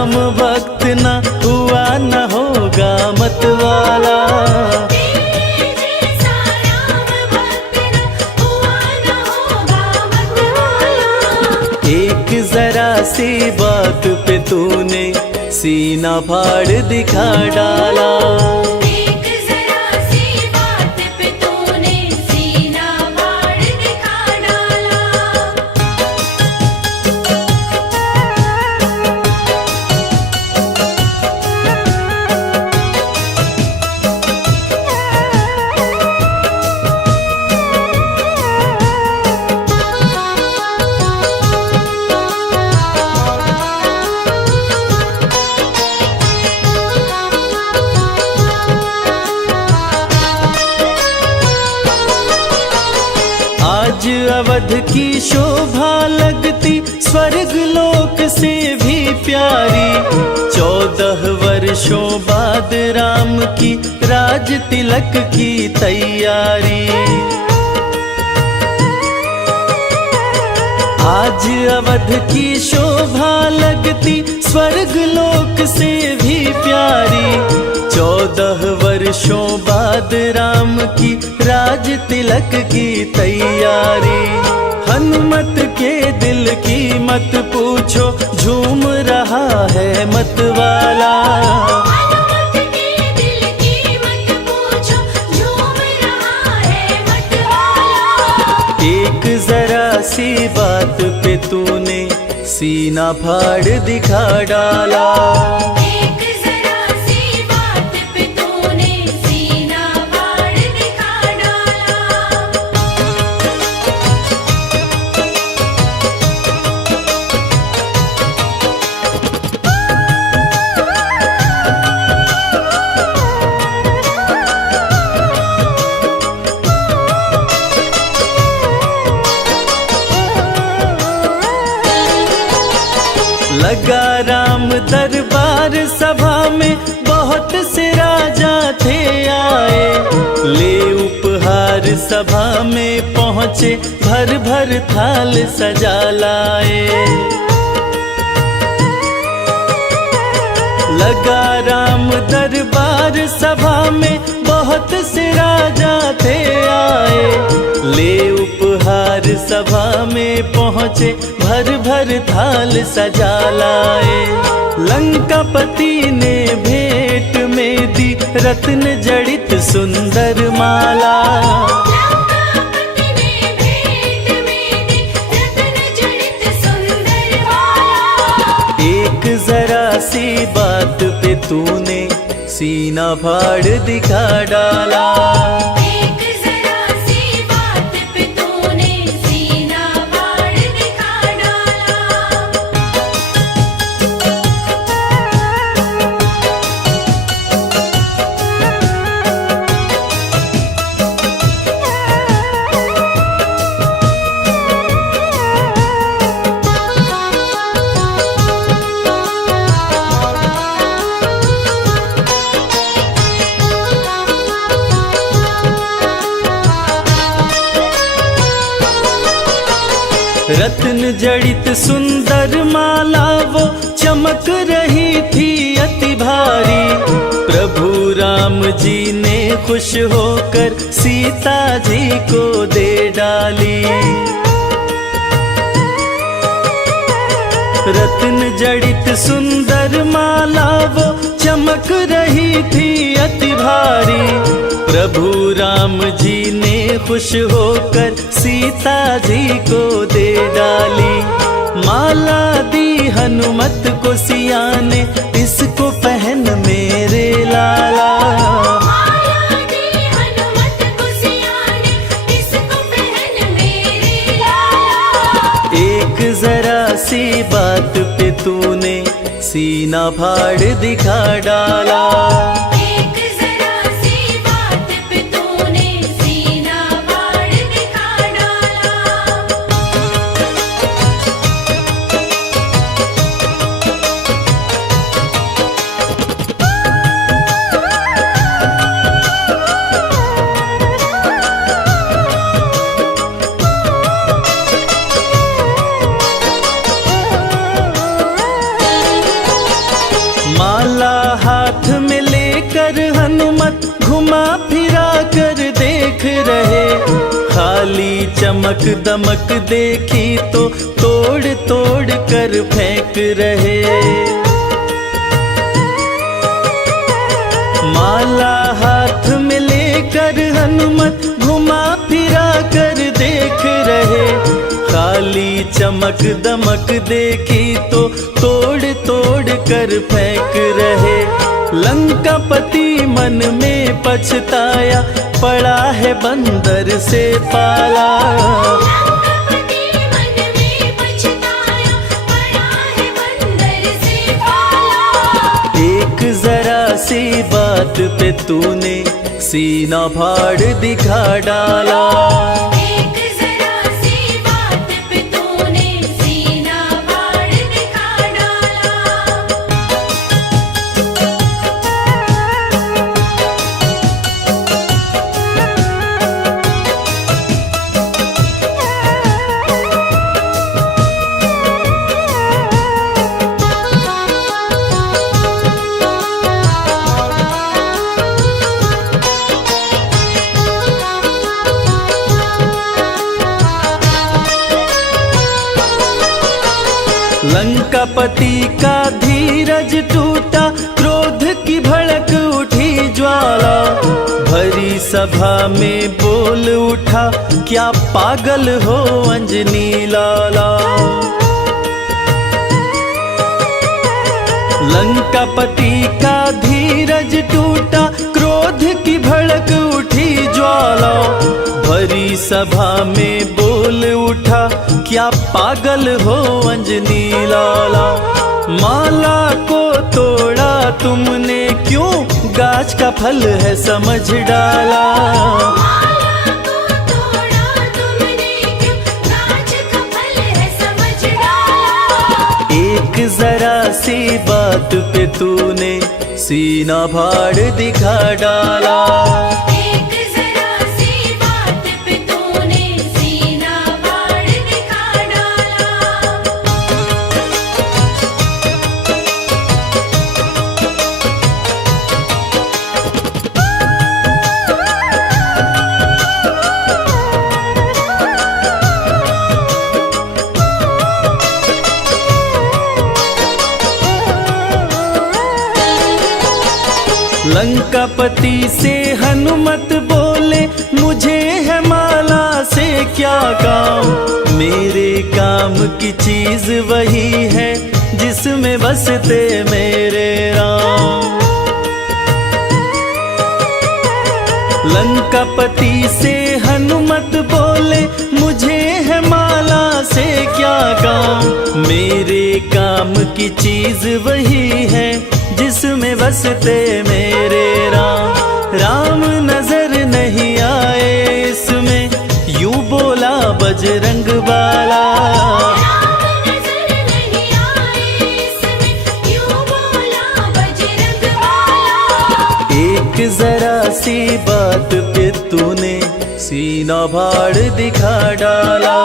राम भक्त न हुआ न होगा मतवाला। एक जरा सी बात पे तूने सीना फाड़ दिखा डाला। एक जरा सी बात पे तूने सीना फाड़ दिखा डाला। आज अवध की शोभा लगती स्वर्ग लोक से भी प्यारी। 14 वर्षों बाद राम की राज तिलक की तैयारी। आज अवध की शोभा लगती स्वर्ग लोक से भी प्यारी। 14 वर्षों बाद राम की राज तिलक की तैयारी। हनुमत के दिल की मत पूछो झूम रहा है मतवाला। हनुमत के दिल की मत पूछो झूम रहा है मतवाला। एक जरा सी बात पे तूने सीना फाड़ दिखा डाला। एक जरा सी बात पे तूने सीना फाड़ दिखा डाला। लगा राम दरबार सभा में बहुत से राजा थे आए। ले उपहार सभा में पहुँचे भर भर थाल सजा लाए। लगा राम दरबार सभा में बहुत से राजा थे आए। ले उपहार सभा में पहुँचे भर भर थाल सजा लाए। लंकापति ने भेंट में दी रत्न जड़ित सुंदर माला। लंकापति ने भेंट में दी रत्न जड़ित सुंदर माला। एक जरा सी बात पे तूने सीना फाड़ दिखा डाला। एक जरा सी बात पे तूने सीना फाड़ दिखा डाला। रत्न जड़ित सुंदर माला वो चमक रही थी अति भारी। प्रभु राम जी ने खुश होकर सीता जी को दे डाली। रत्न जड़ित सुंदर माला वो चमक रही थी अति भारी। प्रभु राम जी ने खुश होकर सीता जी को दे डाली। माला दी हनुमत को सिया ने इसको पहन मेरे लाला। माला दी हनुमत को सिया ने इसको पहन मेरे लाला। एक जरा सी बात पे तूने सीना फाड़ दिखा डाला। एक जरा सी बात पे तूने सीना फाड़ दिखा डाला। रहे। खाली चमक दमक देखी तो तोड़ तोड़ कर फेंक रहे। माला हाथ में लेकर हनुमत घुमा फिरा कर देख रहे। खाली चमक दमक देखी तो तोड़ तोड़ कर फेंक रहे। लंकापति मन में पछताया, पड़ा है बंदर से पाला। लंकापति मन में पछताया, पड़ा है बंदर से पाला। एक जरा सी बात पे तूने सीना फाड़ दिखा डाला। एक जरा सी बात पे तूने सीना फाड़ दिखा डाला। लंकापति का धीरज टूटा, क्रोध की भड़क उठी ज्वाला। भरी सभा में बोल उठा, क्या पागल हो अंजनी लाला। लंकापति का धीरज टूटा, क्रोध की भड़क उठी ज्वाला। भरी सभा में बोल उठा, क्या पागल हो अंजनी लाला। माला को तोड़ा तुमने क्यों, गाछ का फल है समझ डाला। माला को तोड़ा तुमने क्यों, गाछ का फल है समझ डाला। एक जरा सी बात पे तूने सीना फाड़ दिखा डाला। एक जरा सी बात पे तूने सीना फाड़ दिखा डाला। लंकापति से हनुमत बोले, मुझे है माला से क्या काम। मेरे काम की चीज वही है, जिसमें बसते मेरे राम। लंकापति से हनुमत बोले, मुझे है माला से क्या काम। मेरे काम की चीज वही है, जिसमें बसते मेरे राम। राम नजर नहीं आए इसमें, यूं बोला बजरंग बाला। राम नजर नहीं आए इसमें, यूं बोला बजरंग बाला। एक जरा सी बात पे तूने सीना फाड़ दिखा डाला।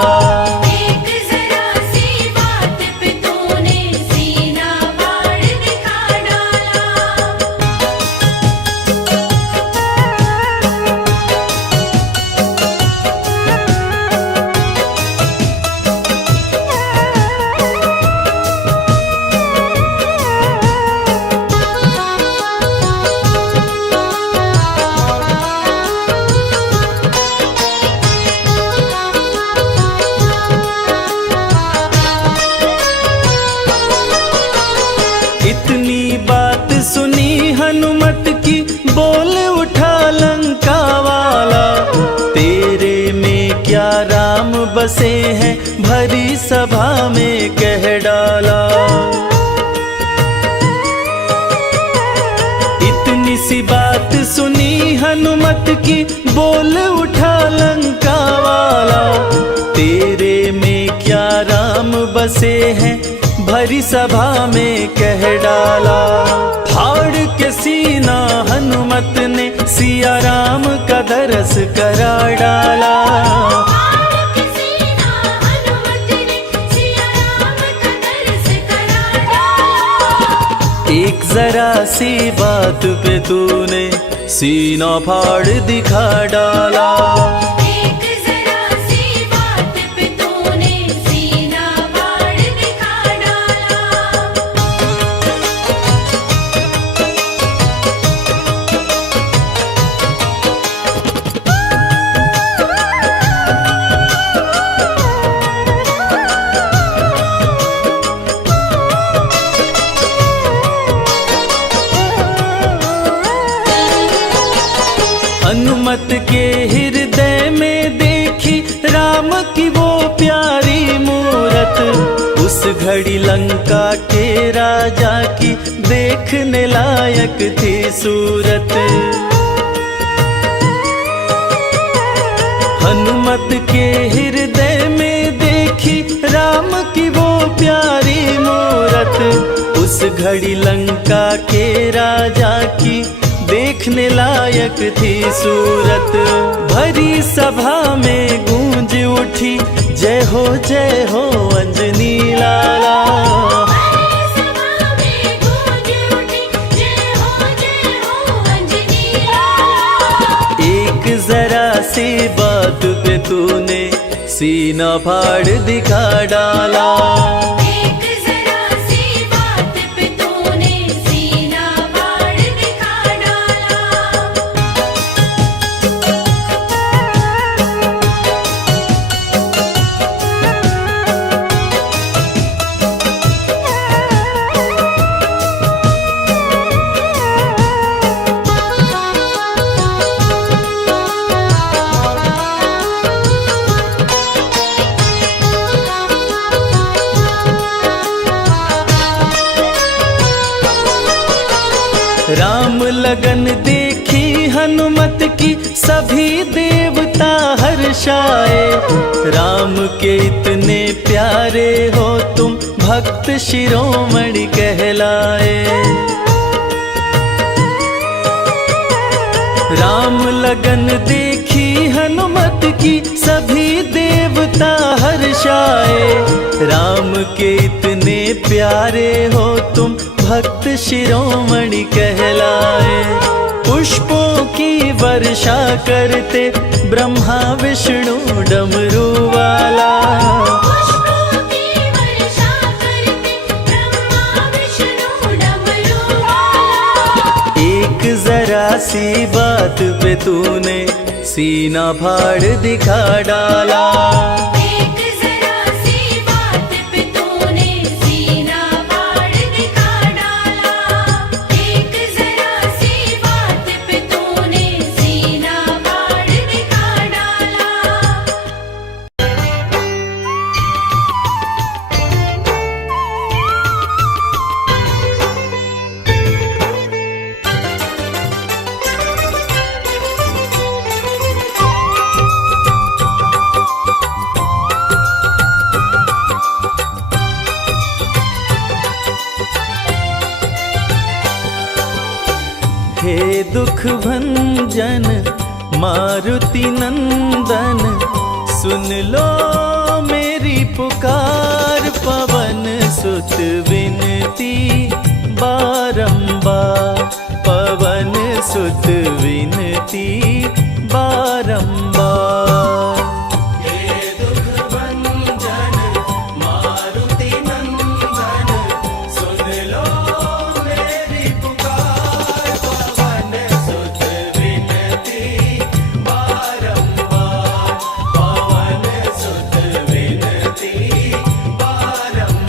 एक जरा सी बात पे तूने सीना फाड़ दिखा डाला। इतनी बात सुनी हनुमत की, बोल उठा लंका वाला। तेरे में क्या राम बसे हैं, भरी सभा में कह डाला। इतनी सी बात सुनी हनुमत की, बोल उठा लंका वाला। तेरे में क्या राम बसे हैं, भरी सभा में कह डाला। फाड़ के सीना हनुमत ने सिया राम का दरस करा डाला। फाड़ के सीना हनुमत ने सिया राम का दरस करा डाला। एक जरा सी बात पे तूने सीना फाड़ दिखा डाला। एक जरा सी बात पे तूने सीना फाड़ दिखा डाला। हनुमत के हृदय में देखी राम की वो प्यारी मूरत, उस घड़ी लंका के राजा की देखने लायक थी सूरत। हनुमत के हृदय में देखी राम की वो प्यारी मूरत, उस घड़ी लंका के राजा की देखने लायक थी सूरत। भरी सभा में गूंज उठी जय हो अंजनी लाला। सभा में गूंज उठी जय हो अंजनी लाला। एक जरा सी बात पे तूने सीना फाड़ दिखा डाला। एक जरा सी बात पे तूने सीना फाड़ दिखा डाला। राम लगन देखी हनुमत की सभी देवता हर्षाए। राम के इतने प्यारे हो तुम भक्त शिरोमणि कहलाए। राम लगन देखी हनुमत की सभी देवता हर्षाए। राम के इतने प्यारे हो तुम भक्त शिरोमणि कहलाए। पुष्पों की वर्षा करते ब्रह्मा विष्णु डमरू वाला। पुष्पों की वर्षा करते ब्रह्मा विष्णु डमरू वाला। एक जरा सी बात पे तूने सीना फाड़ दिखा डाला। एक जरा सी बात पे तूने सीना फाड़ दिखा डाला। एक जरा सी बात पे तूने सीना फाड़ दिखा डाला। हे दुख भंजन मारुति नंदन, सुन लो मेरी पुकार। पवन सुत विनती बारंबार, पवन सुत विनती बारंबार। हे दुख भंजन मारुति नंदन, सुन लो मेरी पुकार। पवन सुत विनती बारंबार, पवन सुत विनती बारंबार।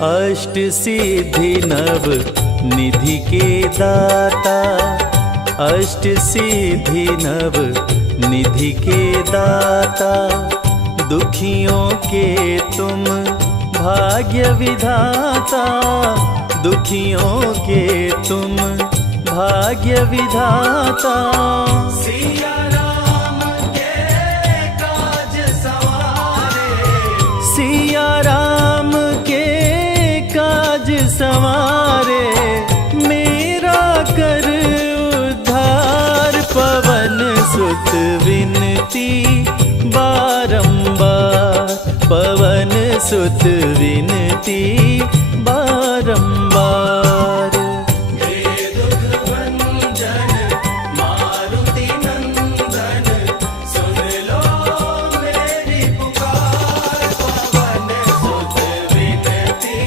अष्ट सिद्धि नव निधि के दाता, अष्ट सिद्धि नव निधि के दाता। दुखियों के तुम भाग्य विधाता, दुखियों के तुम भाग्य विधाता। सिया राम के काज सवारे, विनती बारंबार, पवन सुत विनती बारंबार। हे दुख भंजन मारुति नंदन, सुन लो मेरी पुकार, पवन सुत विनती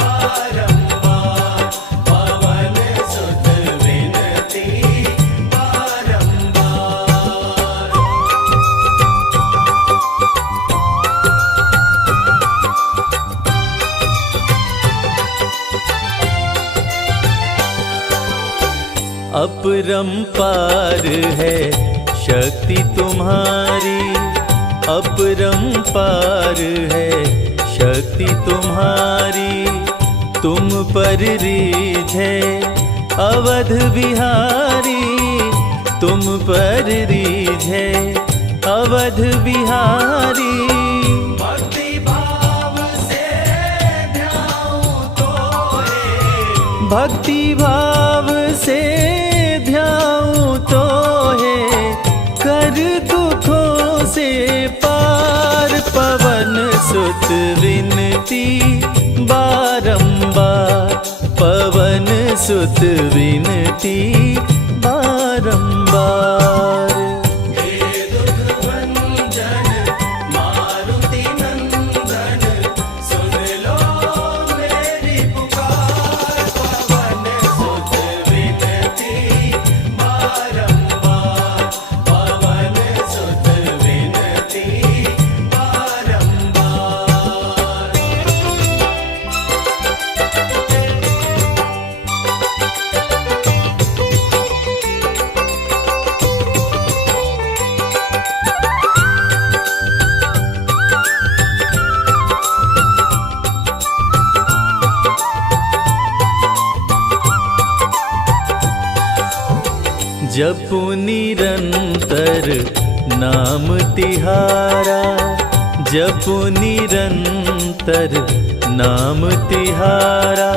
बारंबार, पवन सुत विनती बारंबार। अपरंपार है शक्ति तुम्हारी, अपरंपार है शक्ति तुम्हारी, तुम पर रीझ है अवध बिहारी, तुम पर रीझ है अवध बिहारी। भक्ति भाव से ध्याऊं तो है, भक्ति भाव से ध्याऊं तो है, कर दुखों से पार, पवन सुत विनती बारंबार, पवन सुत विनती बारंबार। हे दुख भंजन मारुति नंदन, सुन लो मेरी पुकार, पवन सुत विनती बारंबार, पवन सुत विनती बारंबार। जपु निरंतर नाम तिहारा, जपु निरंतर नाम तिहारा,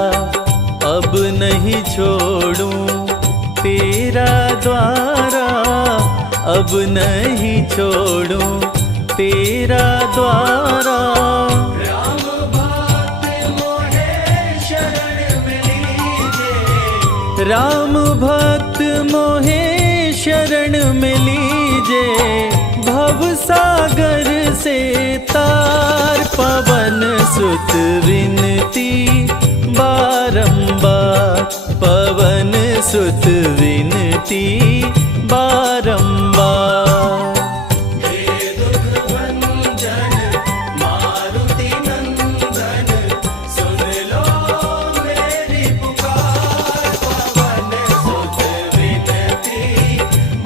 अब नहीं छोड़ूं तेरा द्वारा, अब नहीं छोड़ूं तेरा द्वारा। राम भक्त मोहे शरण में लीजे, राम भक्त मोहे शरण में लीजे, भव सागर से तार, पवन सुत विनती बारंबार, पवन सुत विनती बारंबार। हे दुख भंजन मारुति नंदन, सुन लो मेरी पुकार, पवन सुत विनती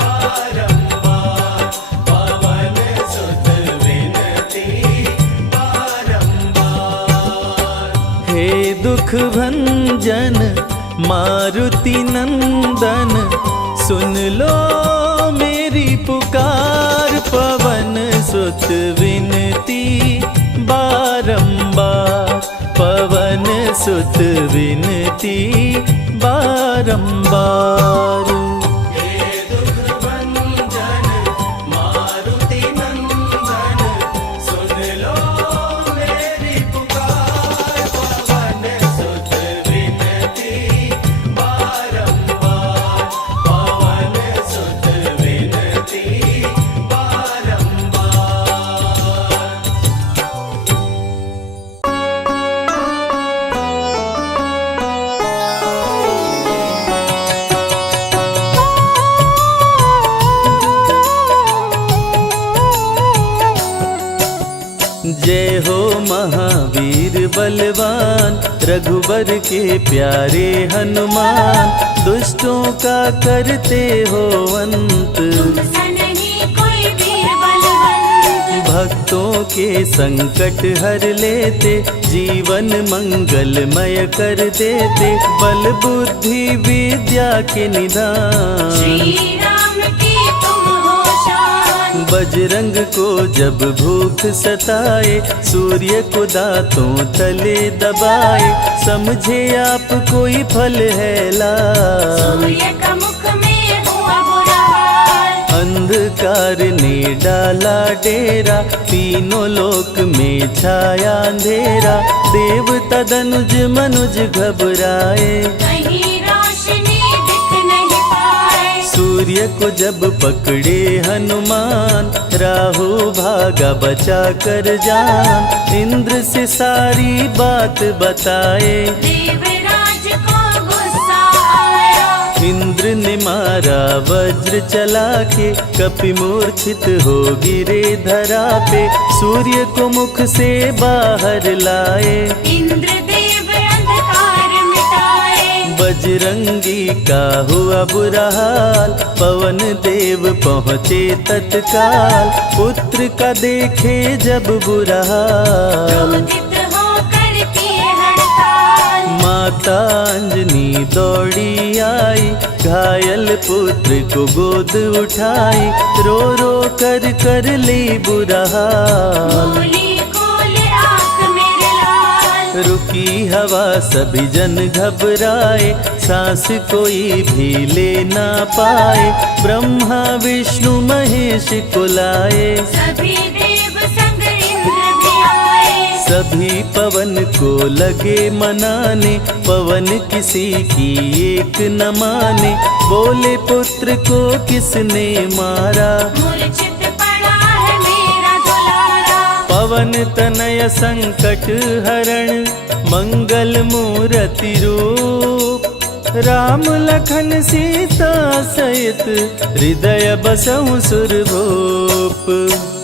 बारंबार, पवन सुत विनती बारंबार। हे दुख भंजन मारुति नंदन, सुन लो मेरी पुकार, पवन सुत विनती बारंबार, पवन सुत विनती बारंबार। हे दुख भंजन मारुति नंदन, सुन लो मेरी पुकार, पवन सुत विनती बारंबार, पवन सुत विनती बारंबार। जय हो महावीर बलवान, रघुबर के प्यारे हनुमान, दुष्टों का करते हो अंत, तुमसा नहीं कोई वीर बलवंत, भक्तों के संकट हर लेते, जीवन मंगलमय कर देते, बल बुद्धि विद्या के निधान, श्री राम की तुम हो शान। बजरंग को जब भूख सताए, सूर्य को दांतों तले दबाए, समझे आप कोई फल है लाल, सूर्य का मुख में हुआ बुरा हाल, अंध अंधकार ने डाला डेरा, तीनों लोक में छाया अंधेरा। देवता धनुज मनुज घबराए, कहीं रोशनी दिख नहीं पाए। सूर्य को जब पकड़े हनुमान, राहु भागा बचा कर जान। इंद्र से सारी बात बताए, देवराज को गुस्सा आया। इंद्र ने मारा वज्र चला के, कपि मूर्छित हो गिरे धरा पे। सूर्य को मुख से बाहर लाए, इंद्रदेव अंधकार मिटाए। बजरंगी का हुआ बुरा हाल, पवन देव पहुँचे तत्काल। पुत्र का देखे जब बुरा हाल, क्रोधित होकर किए हड़ताल। माता अंजनी दौड़ी आई, घायल पुत्र को गोद उठाई। रो रो कर ली बुरा हाल, बोली खोले आँख मेरे लाल। रुकी हवा सभी जन घबराए, सांस कोई भी ले ना पाए। ब्रह्मा विष्णु महेश को लाए, सभी देव संग इंद्र भी आए। सभी पवन को लगे मनाने। पवन किसी की एक न माने, बोले पुत्र को किसने मारा। मूर्छित पड़ा है मेरा दुलारा। पवन तनय संकट हरण, मंगल मूर्ति रूप। राम लखन सीता सहित, हृदय बसहु सुरभूप।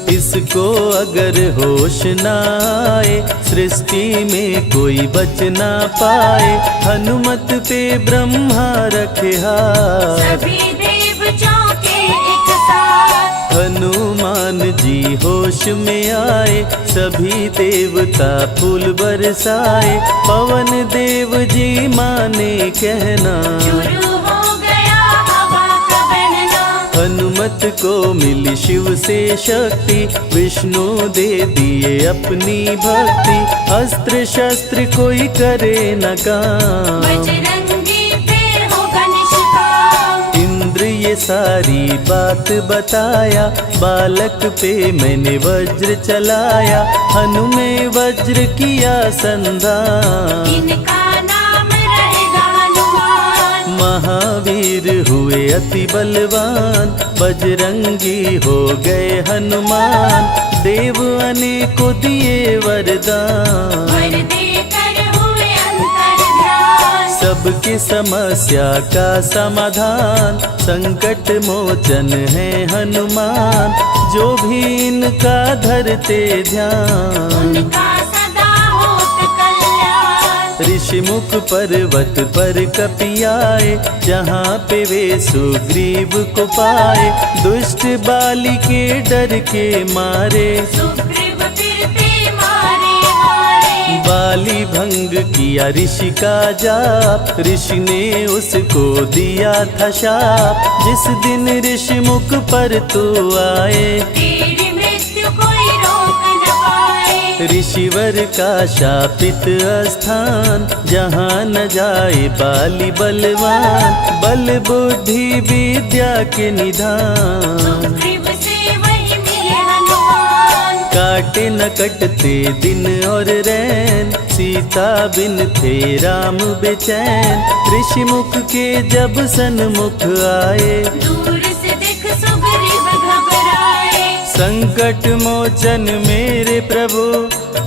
इसको अगर होश न आए, सृष्टि में कोई बच ना पाए। हनुमत पे ब्रह्मा रखे हाथ, सभी देव चौके एक साथ। हनुमान जी होश में आए, सभी देवता फूल बरसाए। पवन देव जी माने कहना, शुरू हो गया हवा का बहना। हनुमत को मिली शिव से शक्ति, विष्णु दे दिए अपनी भक्ति। अस्त्र शस्त्र कोई करे न काम, बजरंगी पे होगा निष्काम। इंद्र ये सारी बात बताया, बालक पे मैंने वज्र चलाया। हनुमे वज्र किया संधान, इनका नाम रहेगा हनुमान। महावीर हुए अति बलवान। बजरंगी हो गए हनुमान, देव अनेको दिए वरदान। वर देकर हुए अंतर्ध्यान। सबकी समस्या का समाधान, संकट मोचन है हनुमान। जो भी इनका धरते ध्यान, उनका सदा होत कल्याण। ऋषि मुख पर्वत पर कपि आए, जहाँ पे वे सुग्रीव को पाए। दुष्ट बाली के डर के मारे, सुग्रीव फिरते मारे मारे। बाली भंग किया ऋषि का जाप, ऋषि ने उसको दिया था शाप। जिस दिन ऋषि मुख पर तू आए, तेरी मृत्यु कोई रोक न पाए। ऋषिवर का शापित स्थान, जहाँ न जाए बाली बलवान। बल बुद्धि विद्या के निधान, सुग्रीव से वही मिले हनुमान। काटे न कटते दिन और रैन, सीता बिन थे राम बेचैन। ऋषि मुख के जब सन्मुख आए, दूर से दिख सुग्रीव घबराए। संकट मोचन मेरे प्रभु,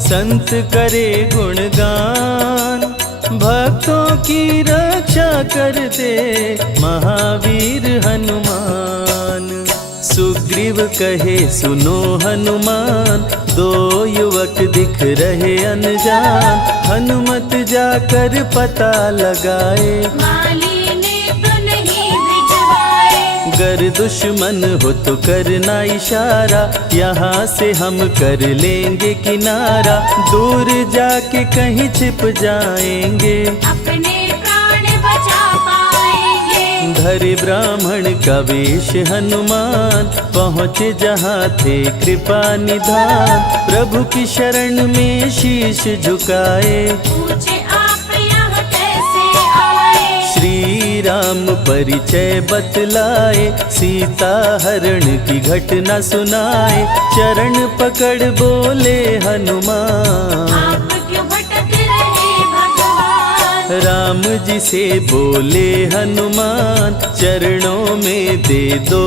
संत करे गुणगान। भक्तों की रक्षा करते महावीर हनुमान। सुग्रीव कहे सुनो हनुमान, दो युवक दिख रहे अनजान। हनुमत जाकर पता लगाए, माली ने तो नहीं भिजवाए। गर दुश्मन हो तो करना इशारा, यहाँ से हम कर लेंगे किनारा। दूर जाके कहीं छिप जाएंगे, अपने प्राण बचा पाएंगे। धरे ब्राह्मण का वेश हनुमान, पहुँचे जहाँ थे कृपा निधान। प्रभु की शरण में शीश झुकाए, पूछे आप यहाँ कैसे आए। श्री राम परिचय बतलाए, सीता हरण की घटना सुनाए। चरण पकड़ बोले हनुमान, आप क्यों भटक रहे भगवान। राम जी से बोले हनुमान, चरणों में दे दो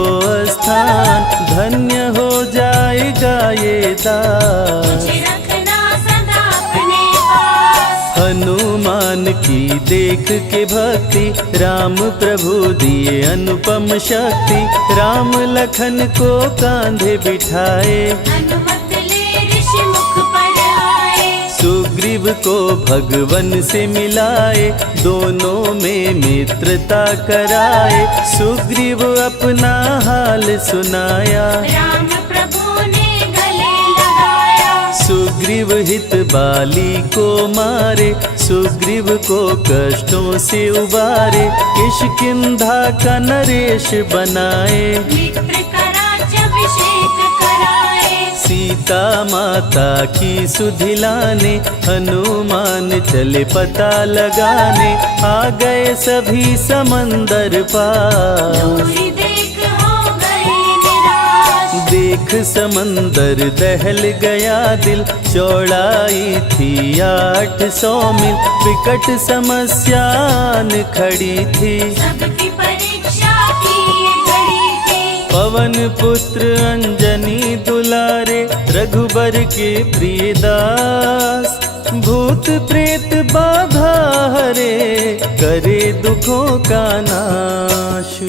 स्थान। धन्य हो जाएगा ये दास, मुझे रखना सदा अपने पास। हनुमान की देख के भक्ति, राम प्रभु दिए अनुपम शक्ति। राम लखन को कांधे बिठाए, अनुमत ले ऋषि मुख पर आए। सुग्रीव को भगवन से मिलाए, दोनों में मित्रता कराए। सुग्रीव अपना हाल सुनाया, राम प्रभु ने गले लगाया। सुग्रीव हित बाली को मारे, सुग्रीव को कष्टों से उबारे। किष्किंधा का नरेश बनाए, मित्र का राज्याभिषेक कराए। सीता माता की सुधि लाने, हनुमान चले पता लगाने। आ गए सभी समंदर पार, दूरी देख हो गए निराश। देख समंदर दहल गया दिल। चौड़ाई थी 800 मील, विकट समस्या आन खड़ी थी। सबकी परीक्षा की ये घड़ी थी। पवन पुत्र अंजनी दुलारे, रघुबर के प्रिय दास। भूत प्रेत बाधा हरे, करे दुखों का नाश।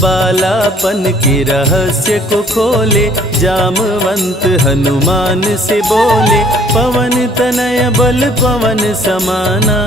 बालापन के रहस्य को खोले, जामवंत हनुमान से बोले। पवन तनय बल पवन समाना,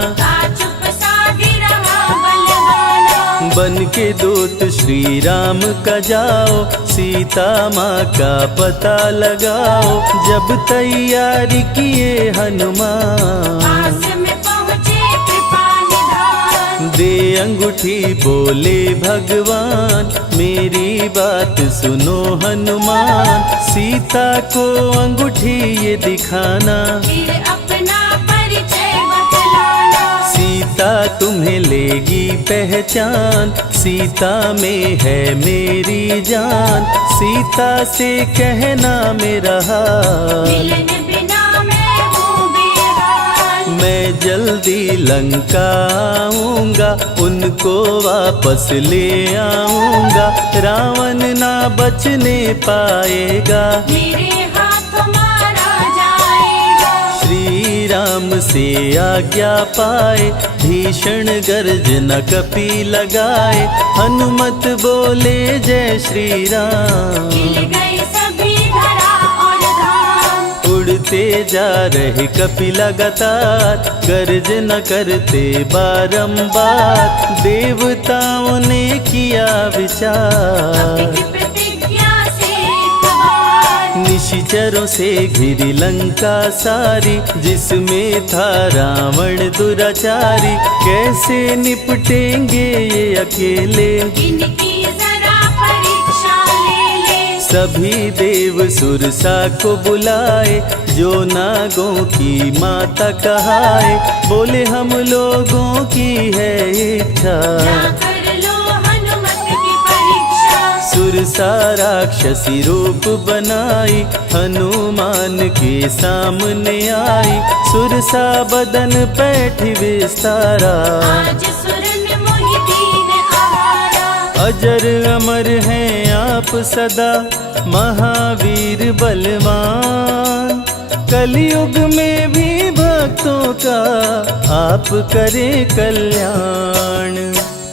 चुप साधी रहा बलवाना। बन के दूत श्री राम का जाओ, सीता माँ का पता लगाओ। जब तैयारी किए हनुमान, पास में पहुँचे कृपा निधान। दे अंगूठी बोले भगवान, मेरी बात सुनो हनुमान। सीता को अंगूठी ये दिखाना, फिर अपना परिचय बतलाना। सीता तुम्हें लेगी पहचान। सीता में है मेरी जान, सीता से कहना मेरा हाल। मिलन बिना मैं हूँ बेहाल। मैं जल्दी लंका आऊंगा, उनको वापस ले आऊंगा। रावण ना बचने पाएगा, मेरे हाथ मारा जाएगा। श्री राम से आज्ञा पाए, भीषण गर्जना कपि लगाए। हनुमत बोले जय श्री राम, मिल गए सभी धरा और धाम। उड़ते जा रहे कपि लगातार, गर्जना करते बारंबार। देवताओं ने किया विचार, की प्रतिज्ञा से एक बार। निशिचरों से घिरी लंका सारी, जिसमें था रावण दुराचारी। कैसे निपटेंगे ये अकेले, इनकी जरा परीक्षा ले ले। सभी देव सुरसा को बुलाए, जो नागों की माता कहाए। बोले हम लोगों की है इच्छा, कर लो हनुमत की परीक्षा। सुरसा राक्षसी रूप बनाई, हनुमान के सामने आई। सुरसा बदन पैठ विस्तारा, आज सुरन मोहि दीन आहारा। अजर अमर हैं आप सदा, महावीर बलवान। कलयुग में भी भक्तों का आप करें कल्याण।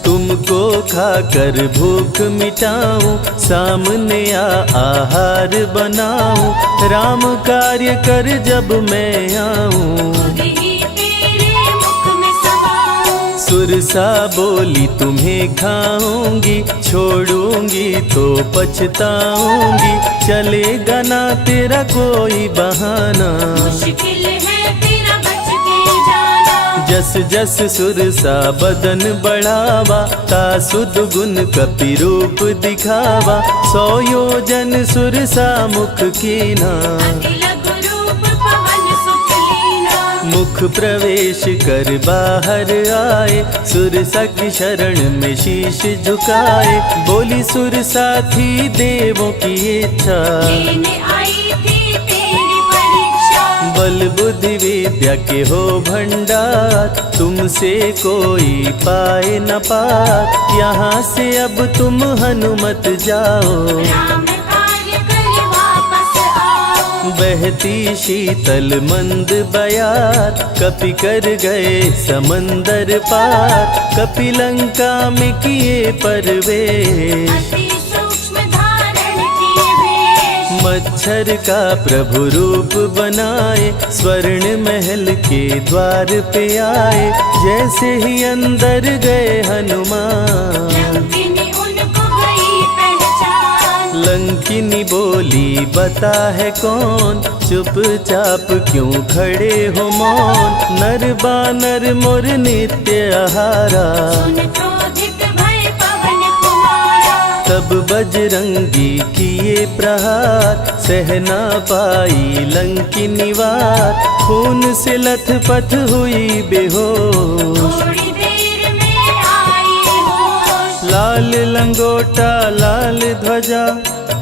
तुमको खाकर भूख मिटाऊं, सामने आहार बनाऊं। राम कार्य कर जब मैं आऊं, खुद ही तेरे मुख में समाऊं। सुरसा बोली तुम्हें खाऊंगी, छोड़ूंगी तो पछताऊंगी। चलेगा ना तेरा कोई बहाना, मुश्किल है तेरा बच के जाना। जस जस सुरसा बदन बढ़ावा, तासु दुगुन कपि रूप दिखावा। 100 योजन सुरसा मुख कीना, अति लघु रूप पवन सुख लीना। मुख प्रवेश कर बाहर आए, सुरसा की शरण में शीश झुकाए। बोली सुर साथी देवों की इच्छा, लेने आई थी तेरी परीक्षा। बल बुद्धि विद्या के हो भंडार, तुमसे कोई पाए न पार। यहाँ से अब तुम हनुमत जाओ, राम कार्य कर वापस आओ। बहती शीतल मंद बयार, कपि कर गए समंदर पार। कपि लंका में किए परवेश, अति सूक्ष्म धारण किए भेष। मच्छर का प्रभु रूप बनाए, स्वर्ण महल के द्वार पे आए। जैसे ही अंदर गए हनुमान, लंकिनी उनको गई पहचान। लंकिनी बोली बता है कौन, चुपचाप क्यों खड़े हो मौन। नर बानर मोर नित्य आहारा, सुन क्रोधित भय पवन कुमारा। तब बजरंगी किए प्रहार, सहना पाई लंकिनी वार। खून से लथपथ हुई बेहोश, थोड़ी देर में आई होश। लाल लंगोटा लाल ध्वजा,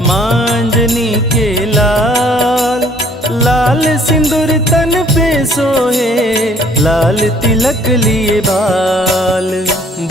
मांजनी के लाल। लाल सिंदूर तन पे सोहे, लाल तिलक लिए बाल।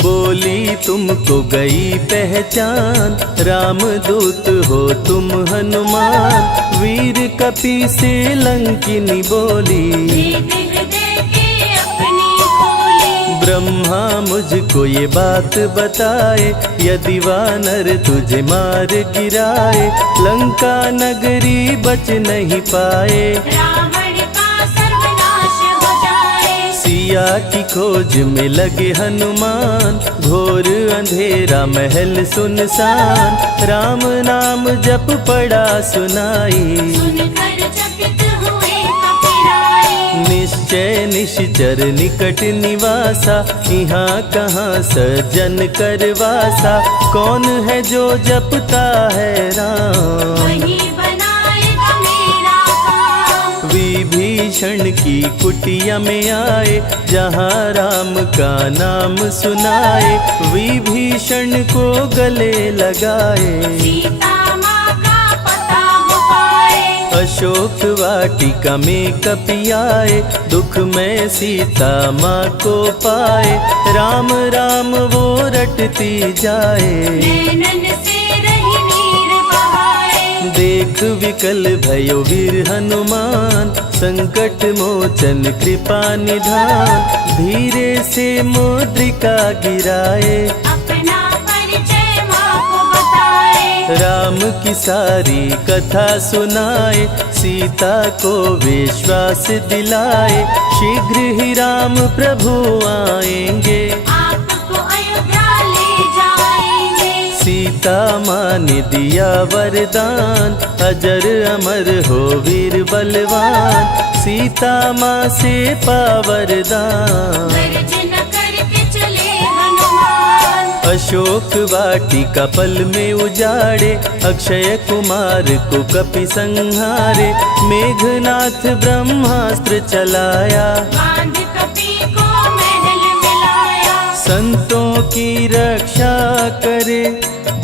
बोली तुमको गई पहचान, रामदूत हो तुम हनुमान। वीर कपि से लंकिनी बोली, भेद हृदय के अपनी खोली। ब्रह्मा मुझको ये बात बताए, यदि वानर तुझे मार गिराए। लंका नगरी बच नहीं पाए, रावण का सर्वनाश हो जाए। सिया की खोज में लगे हनुमान, घोर अंधेरा महल सुनसान। राम नाम जप पड़ा सुनाई, सुनकर चकित हुए कपिराए। निश्चय निश्चर निकट निवासा, यहाँ कहाँ सज्जन करवासा। कौन है जो जपता है राम, वही बनाएगा मेरा काम। विभीषण की कुटिया में आए, जहाँ राम का नाम सुनाए। विभीषण को गले लगाए, सीता माँ का पता हो पाए। अशोक वाटिका में कपि आए, दुख में सीता माँ को पाए। राम राम वो रटती जाए, नैनन से रही नीर बहाए। देख विकल भयो वीर हनुमान, संकट मोचन कृपा निधान। धीरे से मुद्रिका गिराए, अपना परिचय माँ को बताए। राम की सारी कथा सुनाए, सीता को विश्वास दिलाए। शीघ्र ही राम प्रभु आएंगे, आपको अयोध्या ले जाएंगे। सीता माँ ने दिया वरदान, अजर अमर हो वीर बलवान। सीता माँ से पा वरदान, गर्जना करके चले हनुमान। अशोक वाटिका पल में उजाड़े। अक्षय कुमार को कपि संहारे, मेघनाथ ब्रह्मास्त्र चलाया। बांध कपि को महल मिलाया। संतों की रक्षा करे,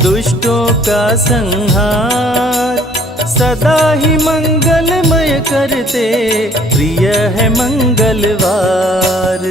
दुष्टों का संहार। सदा ही मंगलमय करते, प्रिय है मंगलवार।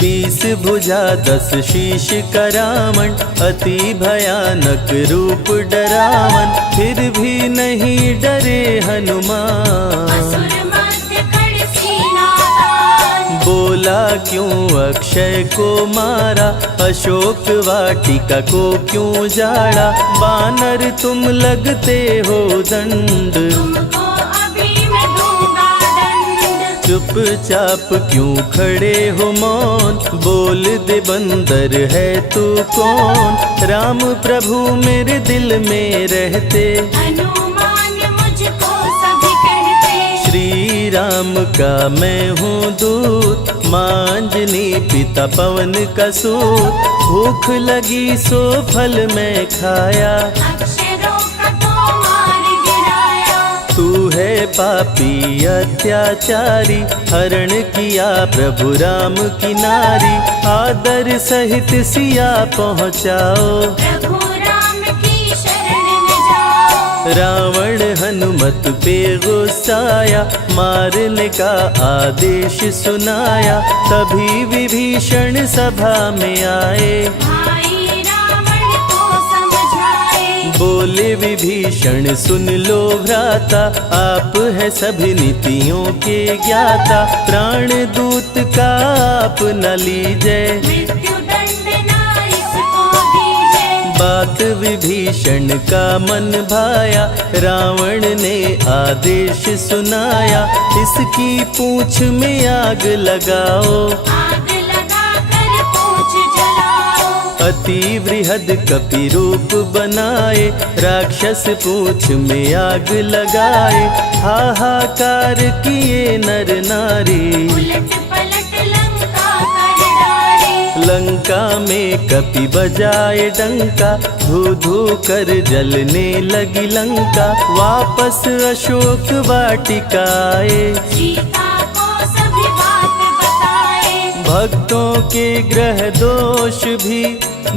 20 भुजा 10 शीश का रावण, अति भयानक रूप डरावन। फिर भी नहीं डरे हनुमान, असुर मध्य खड़ सीना तान। बोला क्यों अक्षय को मारा, अशोक वाटिका को क्यों जाड़ा। बानर तुम लगते हो दंड, तुमको अभी मैं दूंगा दंड। चुपचाप क्यों खड़े हो मौन, बोल दे बंदर है तू कौन। राम प्रभु मेरे दिल में रहते, हनुमान मुझको सभी कहते। श्री राम का मैं हूँ दूत, मांजनी पिता पवन का सूत। भूख लगी सो फल मैं खाया, अक्षरों का तो मार गिराया। तू है पापी अत्याचारी, हरण किया प्रभु राम की नारी। आदर सहित सिया पहुँचाओ, प्रभु राम की शरण में जाओ। रावण हनुमत पे गुस्साया, मारने का आदेश सुनाया। तभी विभीषण सभा में आए, भाई रावण को समझाए। बोले विभीषण सुन लो भ्राता, आप है सभी नीतियों के ज्ञाता। प्राण दूत का आप न लीजिए, मृत्यु दंड ना इसको दीजिए। बात विभीषण का मन भाया, रावण ने आदेश सुनाया। इसकी पूंछ में आग लगाओ, आग लगा कर पूछ जलाओ। अति वृहद कपि रूप बनाए, राक्षस पूंछ में आग लगाए। हाहाकार किए नर नारी, उलट पलट लंका कर डाले। लंका में कपि बजाए डंका, धू धू कर जलने लगी लंका। वापस अशोक वाटिका आए, सीता को सभी बात बताए। भक्तों के ग्रह दोष भी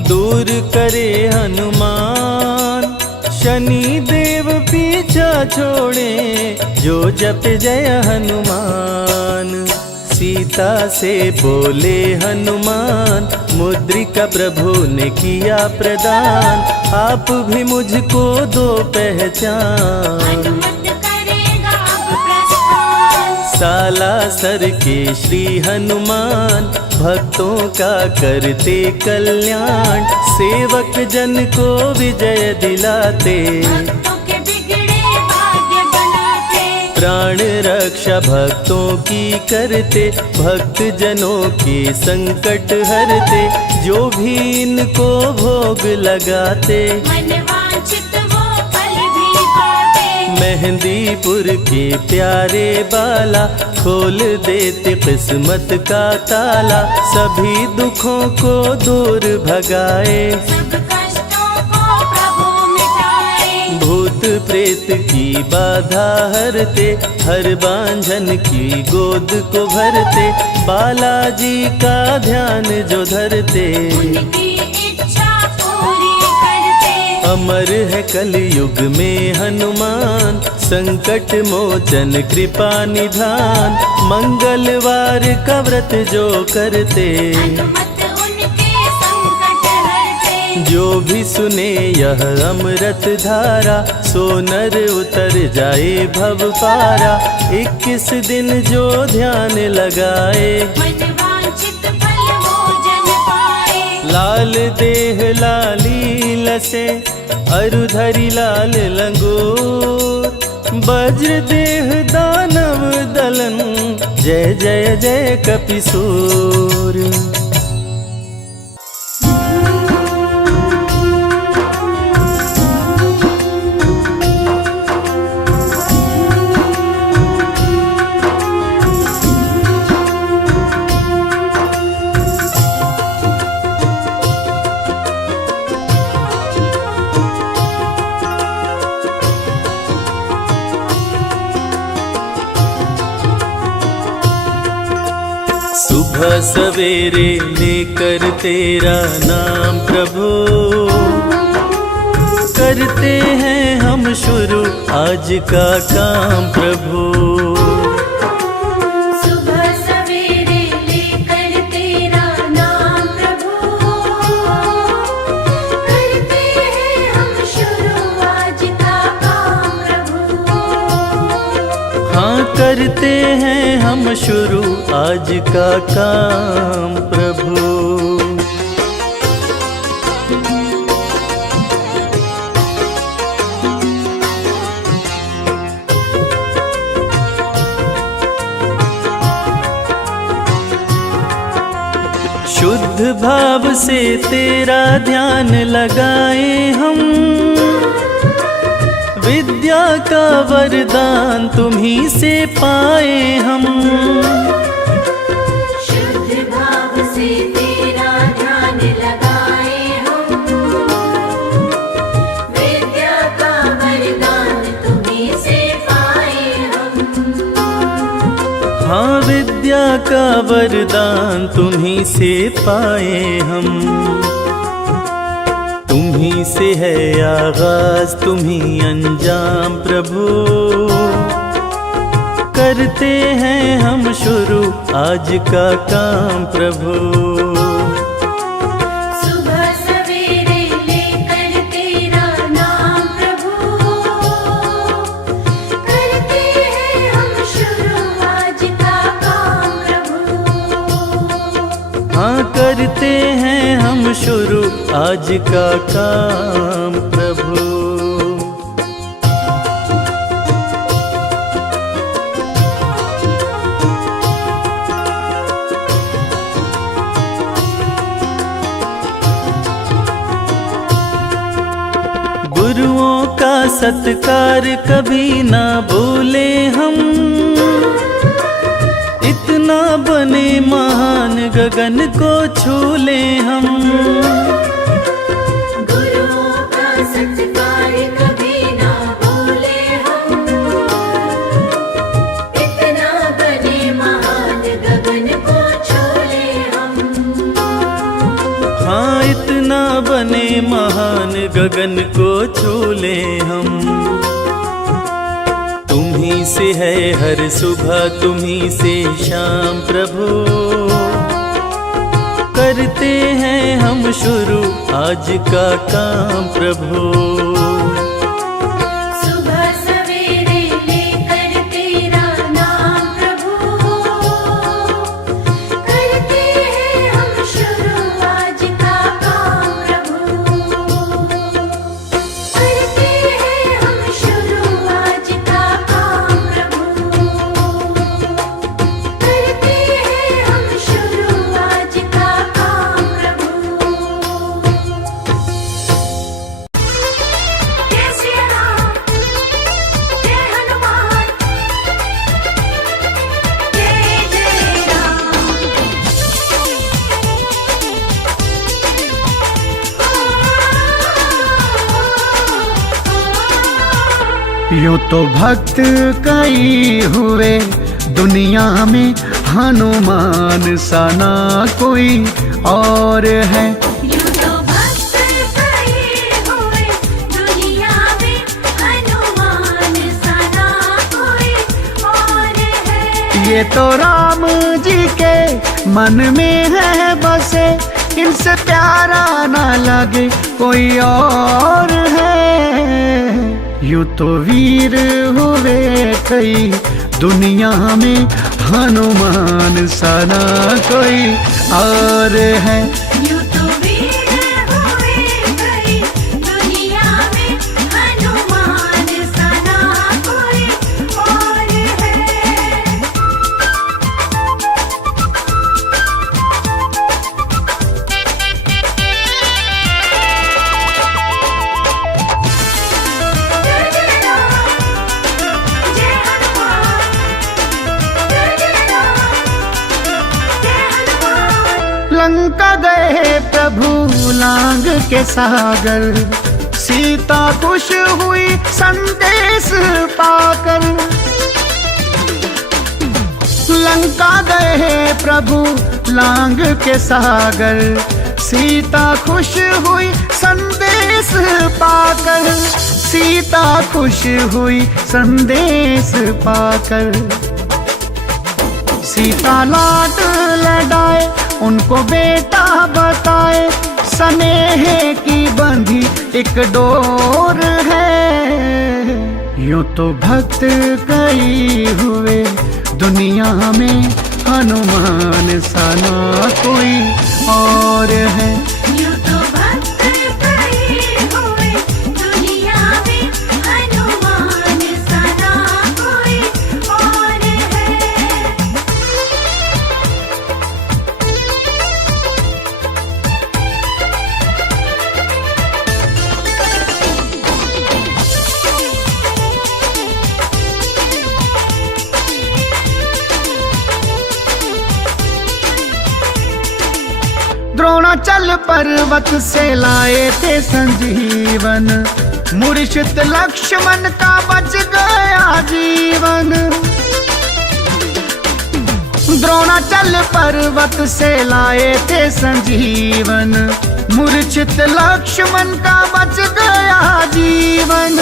दूर करे हनुमान। शनि देव पीछा छोड़े, जो जप जय हनुमान। सीता से बोले हनुमान, मुद्रिका प्रभु ने किया प्रदान। आप भी मुझको दो पहचान, हनुमत करेगा अब प्रस्थान। सालासर के श्री हनुमान, भक्तों का करते कल्याण। सेवक जन को विजय दिलाते, भक्तों के बिगड़े भाग्य बनाते। प्राण रक्षा भक्तों की करते, भक्त जनों के संकट हरते। जो भी इनको भोग लगाते, मनवांछित वो फल भी पाते। मेहंदीपुर के प्यारे बाला, खोल देते किस्मत का ताला। सभी दुखों को दूर भगाए, सब कष्टों को प्रभु मिटाए। भूत प्रेत की बाधा हरते, हर बांझन की गोद को भरते। बालाजी का ध्यान जो धरते, उनकी इच्छा पूरी करते। अमर है कलयुग में हनुमान, संकट मोचन कृपा निधान। मंगलवार का व्रत जो करते, हनुमत उनके संकट हरते। जो भी सुने यह अमृत धारा, सो नर उतर जाए भव पारा। 21 दिन जो ध्यान लगाए, मनवांछित फल वो जन पाए। लाल देह लाली लसे, अरुधरी लाल लंगोर। वज्र देह दानव दलन, जय जय जय कपिसूर। सुबह सवेरे लेकर तेरा नाम प्रभु, करते हैं हम शुरू आज का काम प्रभु। सुबह सवेरे लेकर तेरा नाम प्रभु, करते हैं हम शुरू आज का काम प्रभु। हाँ करते हैं हम शुरू आज का काम प्रभु। शुद्ध भाव से तेरा ध्यान लगाए हम, विद्या का वरदान तुम्ही से पाए हम। शुद्ध भाव से तेरा ध्यान लगाए हम, विद्या का वरदान तुम्हीं से पाए हाँ विद्या का वरदान तुम्हीं से पाए हम, तुम्हीं से है आगाज तुम्हीं अंजाम प्रभु। करते हैं हम शुरू आज का काम प्रभु। सुबह सवेरे लेकर तेरा नाम प्रभु, करते हैं हम शुरू आज का काम प्रभु। हाँ करते हैं हम शुरू आज का काम प्रभु। गुरुओं का सत्कार कभी ना भूले हम, इतना बने महान गगन को छू ले हम। गुरुओं का सत्कार कभी ना भूले हम, इतना बने महान गगन को छोले हम। हाँ इतना बने महान गगन को छू ले हम। तुम्हीं से है हर सुबह तुम्हीं से शाम प्रभु। करते हैं हम शुरू आज का काम प्रभु। सुबह सवेरे लेकर तेरा नाम प्रभु, करते हैं हम शुरू आज का काम प्रभु। करते हैं हम शुरू आज का काम प्रभु। करते हैं हम शुरू आज का काम प्रभु। जय श्री राम, जय हनुमान, जय जय राम। यूं तो भक्त कई हुए दुनिया में, हनुमान सा ना कोई और है। यूं तो भक्त कई हुए दुनिया में, हनुमान सा ना कोई और है। ये तो राम जी के मन में है बसे, इनसे प्यारा ना लगे कोई और है। यूं तो वीर हुए कई दुनिया में, हनुमान सा ना कोई और है। यूं तो वीर हुए कई दुनिया में, हनुमान सा ना कोई और है। जय जय राम, जय हनुमान, जय जय राम, जय हनुमान। लंका गए प्रभु लांग के सागर, सीता खुश हुई संदेश पाकर। लंका गए प्रभु लांग के सागर, सीता खुश हुई संदेश पाकर। सीता खुश हुई संदेश पाकर। सीता लाड लड़ाए उनको बेटा बताए, स्नेह की बंधी एक डोर है। यूं तो भक्त कई हुए दुनिया में, हनुमान सा ना कोई और है। यूं तो भक्त कई हुए दुनिया में, हनुमान सा ना कोई और है। द्रोणाचल पर्वत से लाए थे संजीवन, मूर्छित लक्ष्मण का बच गया जीवन। हिमाचल पर्वत से लाए थे संजीवन, मूर्छित लक्ष्मण का बच गया जीवन,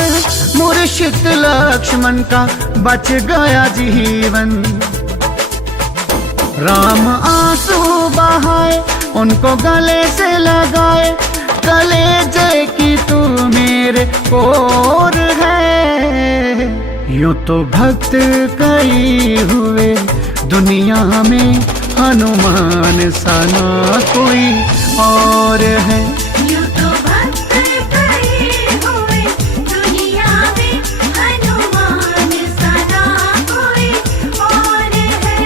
मूर्छित लक्ष्मण का बच गया जीवन। राम आंसू बहाए उनको गले से लगाए, कलेजे की तू मेरे ओर है। यूं तो भक्त कई हुए दुनिया में, हनुमान सा ना कोई और है। यूं तो भक्त कई हुए दुनिया में, हनुमान सा ना कोई और है।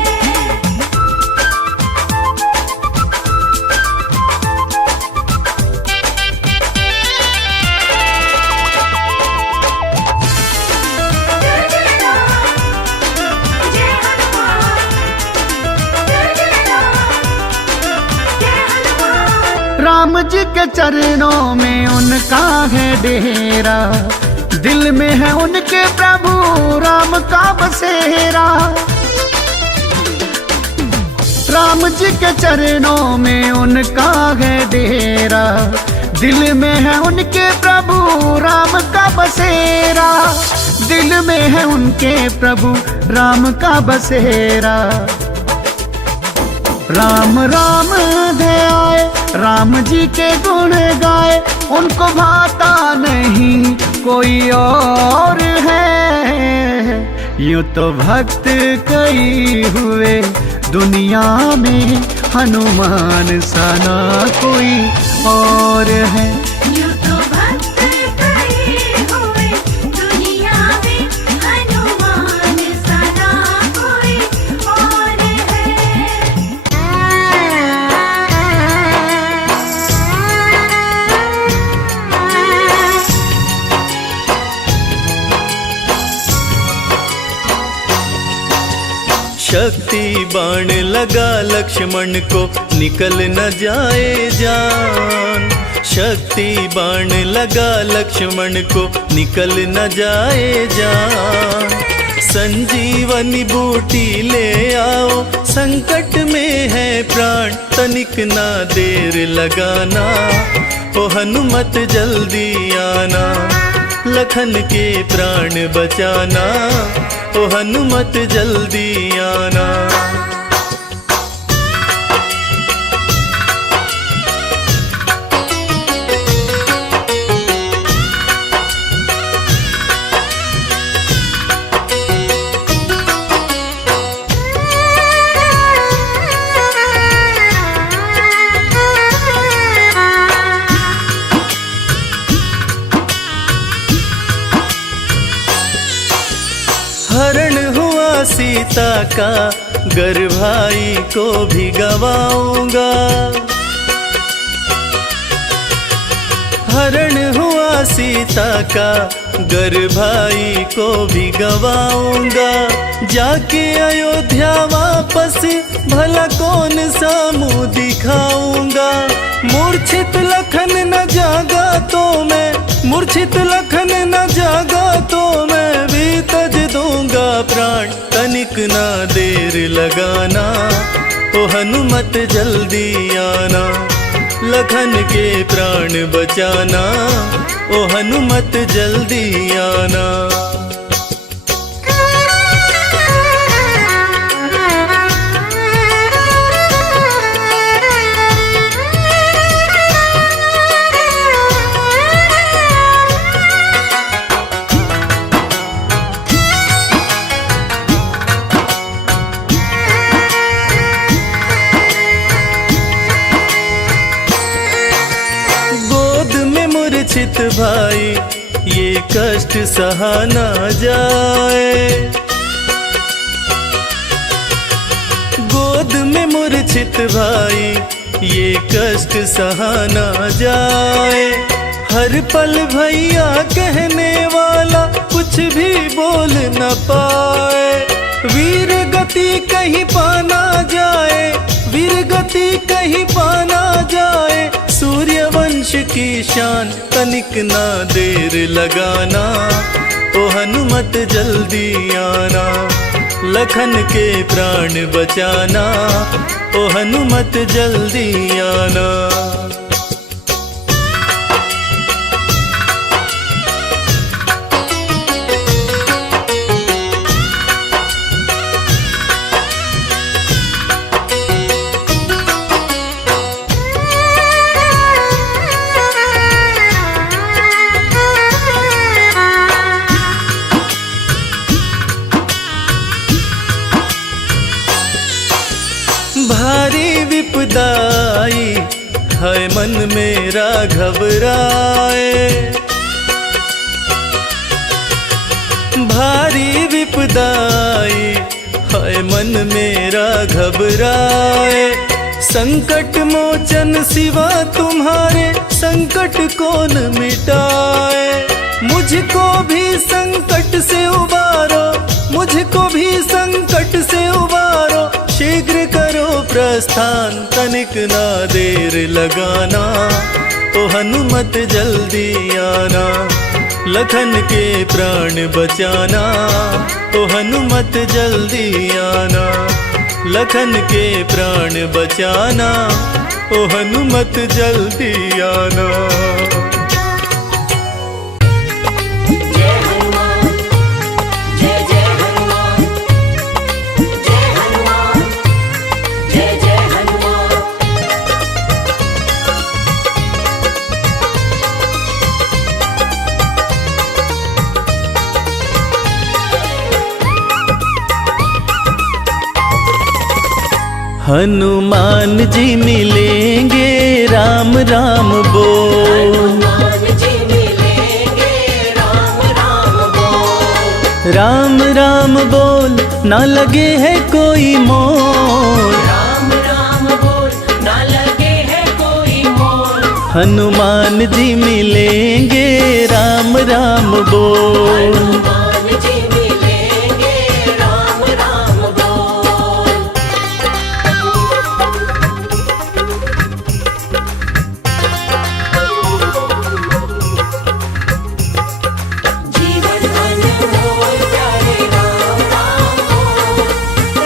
जय जय राम, जय हनुमान, जय जय राम, जय हनुमान। राम जी के चरणों में उनका है डेरा, दिल में है उनके प्रभु राम का बसेरा। राम जी के चरणों में उनका है डेरा, दिल में है उनके प्रभु राम का बसेरा, दिल में है उनके प्रभु राम का बसेरा। राम राम ध्याए, राम जी के गुण गाए, उनको भाता नहीं कोई और है। यूं तो भक्त कई हुए दुनिया में, हनुमान सा ना कोई और है। यूं तो भक्त कई हुए दुनिया में, हनुमान सा ना कोई और है। शक्ति बाण लगा लक्ष्मण को, निकल न जाए जान। शक्ति बाण लगा लक्ष्मण को, निकल न जाए जान। संजीवनी बूटी ले आओ, संकट में है प्राण, तनिक ना देर लगाना। ओ हनुमत जल्दी आना, लखन के प्राण बचाना। ओ हनुमत जल्दी आना। हरण हुआ सीता का, गर भाई को भी गवाऊंगा। हरण हुआ सीता का, गर भाई को भी गवाऊंगा। जाके अयोध्या वापस, भला कौन सा मुंह दिखाऊंगा। मूर्छित लखन न जागा तो मैं, मूर्छित लखन न जागा तो मैं भी तज दूंगा प्राण, तनिक ना देर लगाना। ओ हनुमत जल्दी आना, लखन के प्राण बचाना। ओ हनुमत जल्दी आना। मूर्छित भाई ये कष्ट सहा ना जाए। गोद में मूर्छित भाई ये कष्ट सहा ना जाए। हर पल भैया कहने वाला कुछ भी बोल न पाए। वीर गति कहीं पाना जाए, वीर गति कहीं पाना जाए। सूर्यवंश की शान तनिक ना देर लगाना। ओ हनुमत जल्दी आना, लखन के प्राण बचाना, ओ हनुमत जल्दी आना। भारी विपदाई है मन मेरा घबराए, भारी विपदाई है मन मेरा घबराए। संकट मोचन सिवा तुम्हारे संकट कौन मिटाए। मुझको भी संकट से उबारो, मुझको भी संकट से उबारो, शीघ्र करो प्रस्थान, तनिक ना देर लगाना, ओ हनुमत जल्दी आना। लखन के प्राण बचाना, ओ हनुमत जल्दी आना। लखन के प्राण बचाना, ओ हनुमत जल्दी आना। जय हनुमान, जय जय हनुमान, जय हनुमान, जय जय हनुमान। हनुमान जी मिलेंगे राम राम बोल, हनुमान जी मिलेंगे राम राम बोल, राम राम बोल ना लगे है कोई मोल, राम राम बोल ना लगे है कोई मोल। हनुमान जी मिलेंगे राम राम बोल। हनुमान जी मिलेंगे राम राम बोल। जीवन अनमोल प्यारे राम राम बोल,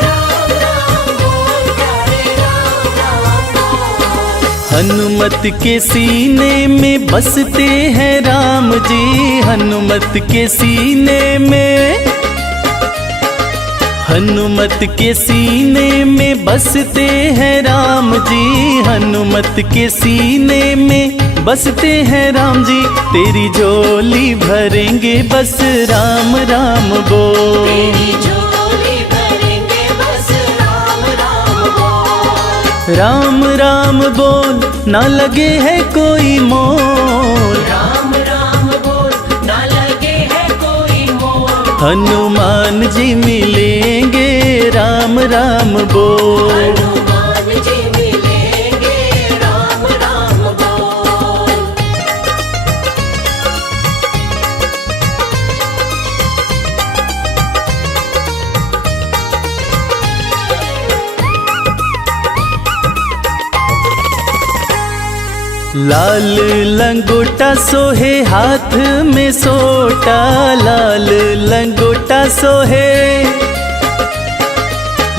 राम राम बोल प्यारे राम राम बोल। हनुमत के सीने में बसते हैं राम जी, हनुमत के सीने में, हनुमत के सीने में बसते हैं राम जी, हनुमत के सीने में बसते हैं राम जी। तेरी झोली भरेंगे बस राम राम बोल, तेरी झोली भरेंगे बस राम राम बोल, राम राम बोल ना लगे है कोई मोल, राम राम बोल ना लगे है कोई मोल। हनुमान जी मिलेंगे राम राम बोल। हनुमान जी मिलेंगे राम राम बोल। लाल लंगोटा सोहे हाथ में सोटा, लाल लंगोटा सोहे,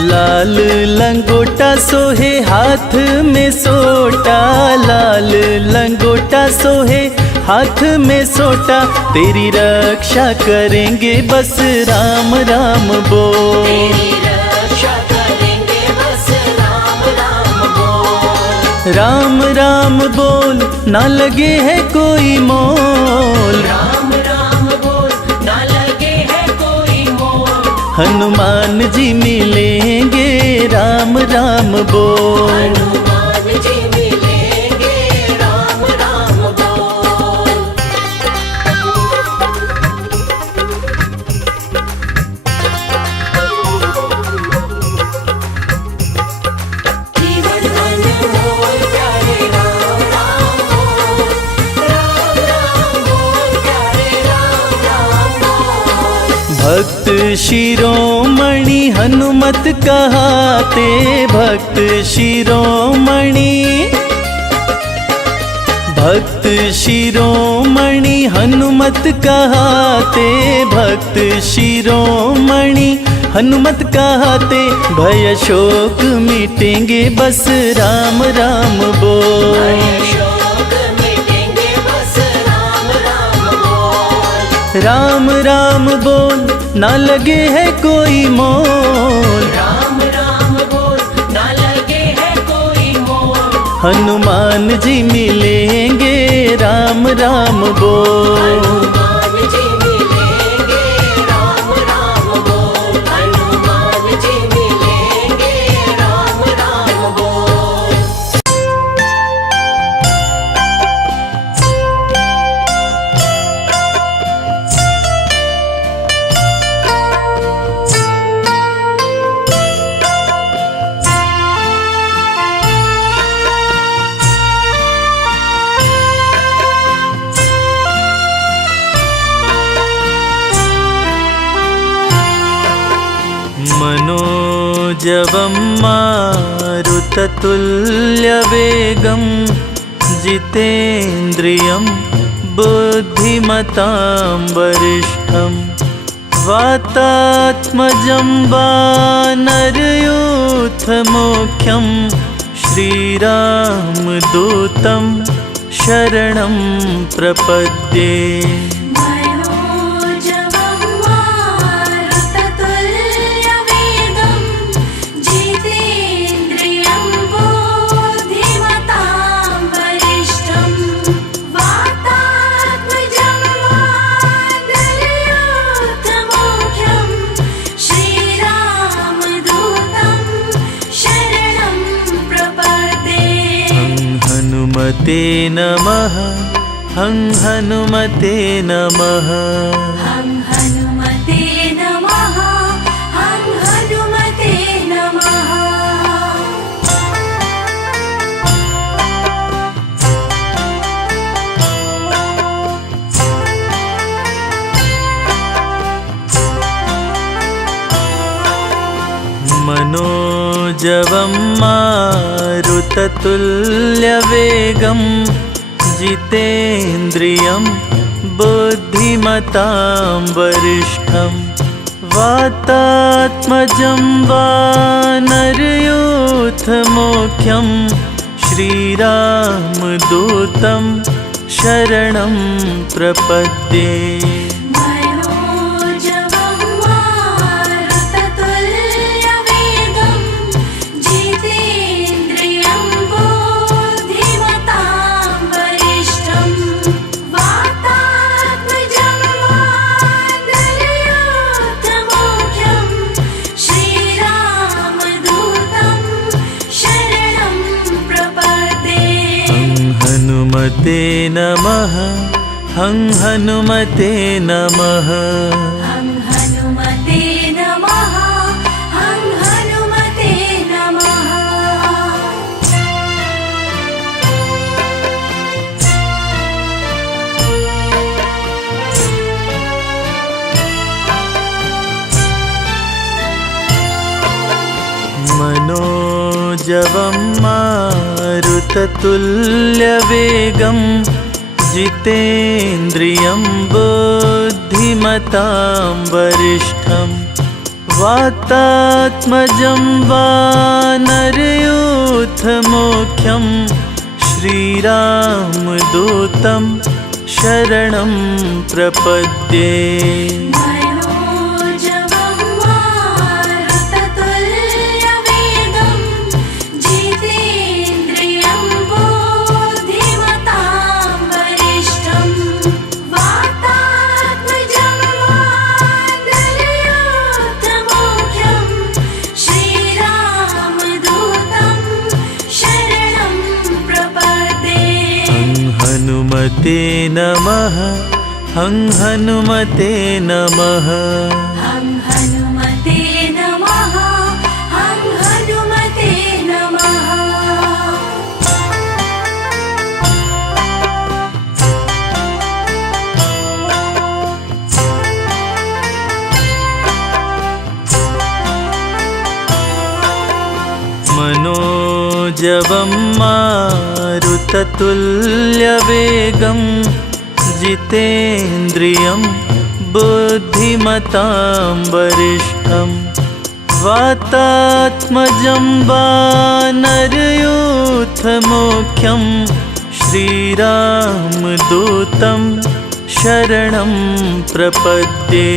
लाल लंगोटा सोहे हाथ में सोटा, लाल लंगोटा सोहे हाथ में सोटा। तेरी रक्षा करेंगे बस राम राम बोल, तेरी रक्षा करेंगे बस राम राम बोल, राम राम बोल ना लगे है कोई मोल, राम राम बोल ना लगे है कोई मोल। हनुमान जी मिलेंगे राम राम बोल। हनुमान जी मिलेंगे राम राम बोल। जीवन अनमोल प्यारे राम राम बोल, राम राम बोल प्यारे राम राम बोल। भक्त शिरोमणि हनुमत कहाते, भक्त शिरोमणि, भक्त शिरोमणि हनुमत कहाते, भक्त शिरोमणि हनुमत कहते भय शोक मिटेंगे, बस राम राम बोल। शोक मिटेंगे, बस राम राम बोल। राम राम बोल, ना लगे है कोई मोल। राम राम बोल, ना लगे है कोई मोल। हनुमान जी मिलेंगे, राम राम बोल। हनुमान जी मिलेंगे, राम राम बोल। हनुमान जी मिलेंगे, राम राम बोल। मनोजवं मारुततुल्यवेगं जितेन्द्रियं बुद्धिमतां वरिष्ठं वातात्मजं वानरयूथमुख्यं श्रीरामदूतं शरणं प्रपद्ये। मनोजवं मारुततुल्यवेगं जितेन्द्रियं बुद्धिमतां वरिष्ठं वातात्मजं वानरयूथमुख्यं श्रीरामदूतं शरणं प्रपद्ये। हनुमते नमः, हं हनुमते नमः। हं हनुमते नमः, हं हनुमते नमः। मनोजवं मारुततुल्यवेगं जितेन्द्रियं बुद्धिमतां वरिष्ठं वातात्मजं वानरयूथमुख्यं श्रीरामदूतं शरणं प्रपद्ये। मनोजवं मारुततुल्यवेगं जितेन्द्रियं बुद्धिमतां वरिष्ठं वातात्मजं वानरयूथमुख्यं श्रीरामदूतं शरणं प्रपद्ये। हनुमते नमः, हं हनुमते नमः। हं हनुमते नमः, हं हनुमते नमः। मनोजवं मारुततुल्यवेगं जितेन्द्रियं बुद्धिमतां वरिष्ठं वातात्मजं वानरयूथमुख्यं श्रीरामदूतं शरणं प्रपद्ये। मनोजवं मारुततुल्यवेगं जितेन्द्रियं बुद्धिमतां वरिष्ठं वातात्मजं वानरयूथमुख्यं श्रीरामदूतं शरणं प्रपद्ये। हनुमते नमः, हं हनुमते नमः। हं हनुमते नमः, हं हनुमते नमः। मनोजवं मारुततुल्यवेगं जितेन्द्रियं बुद्धिमतां वरिष्ठं वातात्मजं वानरयूथमुख्यं श्रीरामदूतं शरणं प्रपद्ये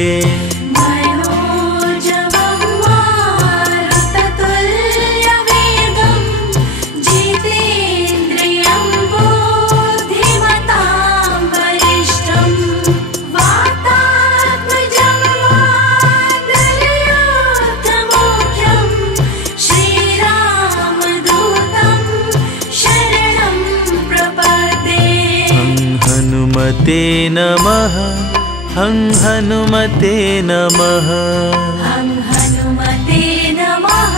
मनोजवं मारुततुल्यवेगं जितेन्द्रियं बुद्धिमतां वरिष्ठं वातात्मजं वानरयूथमुख्यं श्रीरामदूतं शरणं प्रपद्ये। हनुमते नमः हनुमते नमः हनुमते नमः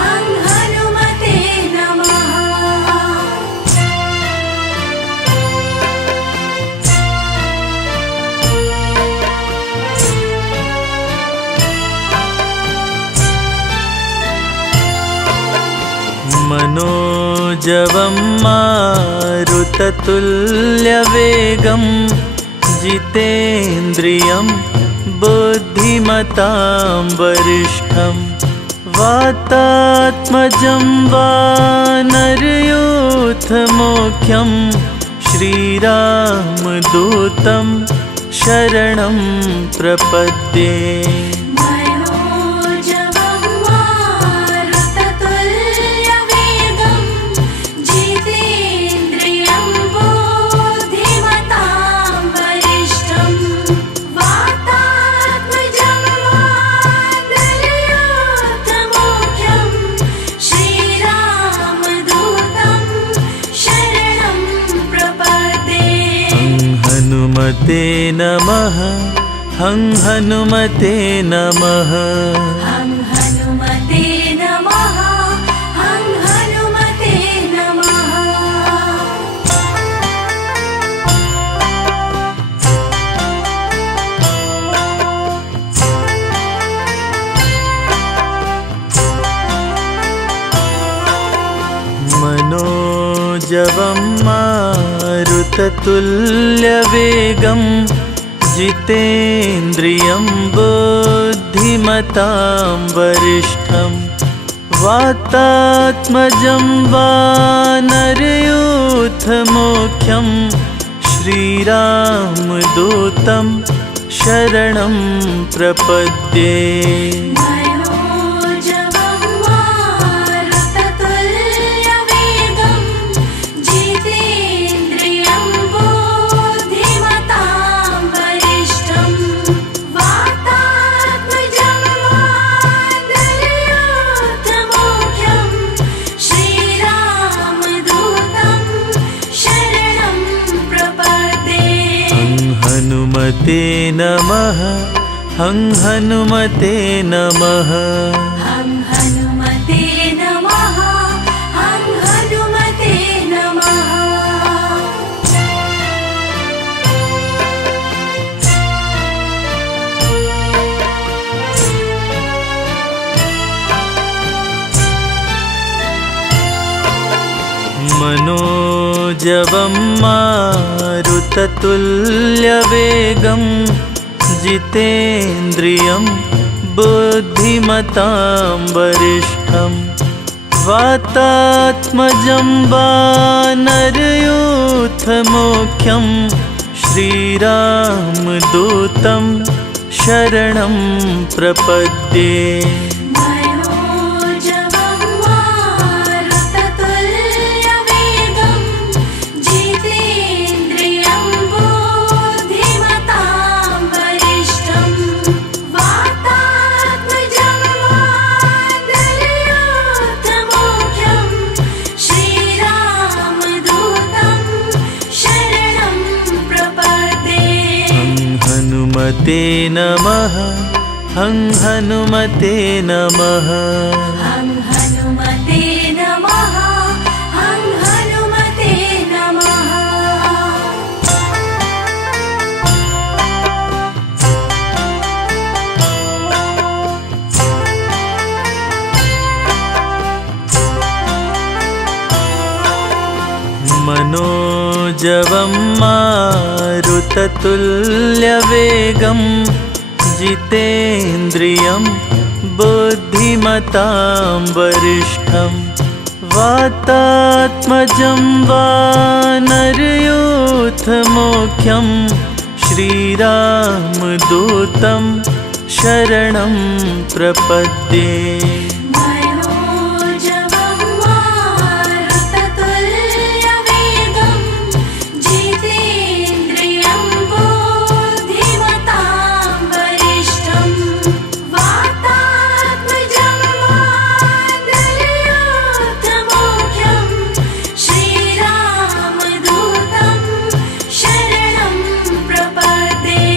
हनुमते नमः। मनोजवं मारुततुल्यवेगं जितेन्द्रियं बुद्धिमतां वरिष्ठं वातात्मजं वानरयूथमुख्यं श्रीरामदूतं शरणं प्रपद्ये मनोजवं मारुततुल्यवेगं जितेन्द्रियं बुद्धिमतां वरिष्ठं वातात्मजं वानरयूथमुख्यं श्रीरामदूतं शरणं प्रपद्ये। हनुमते नमः हनुमते नमः हनुमते नमः हनुमते नमः। मनोजवं मारुततुल्यवेगं जितेन्द्रियं बुद्धिमतां वरिष्ठं वातात्मजं वानरयूथमुख्यं श्रीरामदूतं शरणं प्रपद्ये मनोजवं मारुततुल्यवेगं जितेन्द्रियं बुद्धिमतां वरिष्ठं वातात्मजं वानरयूथमुख्यं श्रीरामदूतं शरणं प्रपद्ये। हनुमते नमः हनुमते नमः हनुमते नमः हनुमते नमः। मनोजवं मारुततुल्यवेगं जितेन्द्रियं बुद्धिमतां वरिष्ठं वातात्मजं वानरयूथमुख्यं श्रीरामदूतं शरणं प्रपद्ये मनोजवं मारुततुल्यवेगं जितेन्द्रियं बुद्धिमतां वरिष्ठं वातात्मजं वानरयूथमुख्यं श्रीरामदूतं शरणं प्रपद्ये। हनुमते नमः हनुमते नमः हनुमते नमः हनुमते नमः। मनोजवं मारुततुल्यवेगं जितेन्द्रियं बुद्धिमतां वरिष्ठं वातात्मजं वानरयूथमुख्यं श्रीरामदूतं शरणं प्रपद्ये। मनोजवं मारुततुल्यवेगं जितेन्द्रियं बुद्धिमतां वरिष्ठं वातात्मजं वानरयूथमुख्यं श्रीरामदूतं शरणं प्रपद्ये।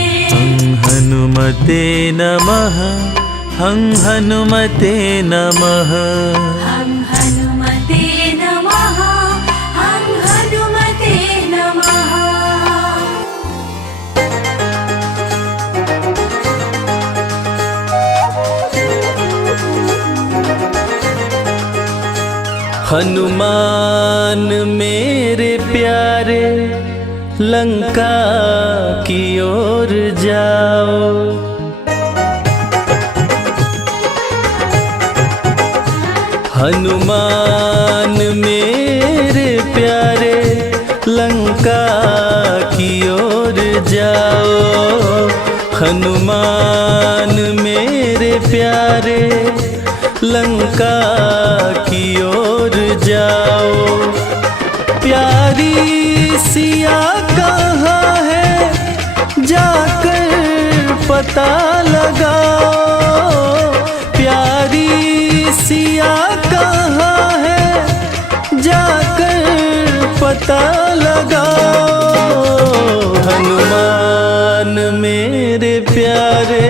हनुमते नमः, हं हनुमते नमः। हं हनुमते नमः, हं हनुमते नमः। हनुमान मेरे प्यारे लंका की ओर जाओ। हनुमान मेरे प्यारे लंका की ओर जाओ। हनुमान मेरे प्यारे लंका की ओर जाओ। प्यारी सिया कहाँ है जाकर पता लगाओ। प्यारी सिया कहाँ है जाकर पता लगाओ। हनुमान मेरे प्यारे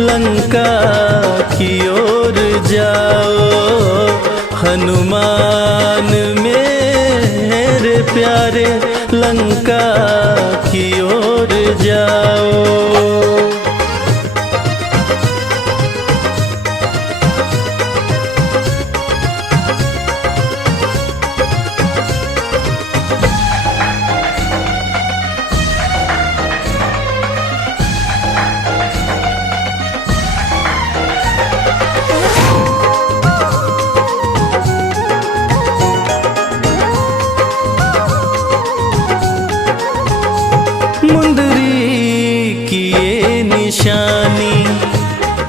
लंका की ओर जाओ। हनुमान मेरे प्यारे लंका की ओर जाओ। मुंदरी की ये निशानी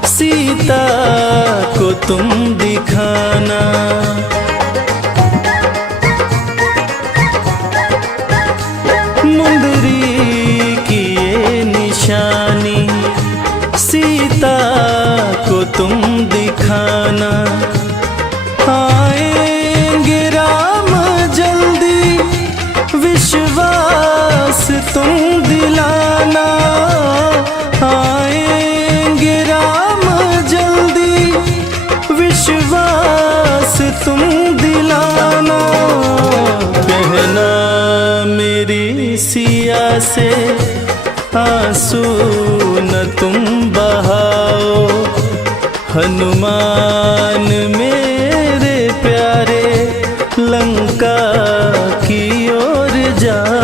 सीता को तुम दिखाना। मुंदरी की ये निशानी सीता को तुम दिखाना। आएंगे राम जल्दी विश्वास तुम दिलाना। आएंगे राम जल्दी विश्वास तुम दिलाना। कहना मेरी सिया से आंसू न तुम बहाओ। हनुमान मेरे प्यारे लंका की ओर जाओ।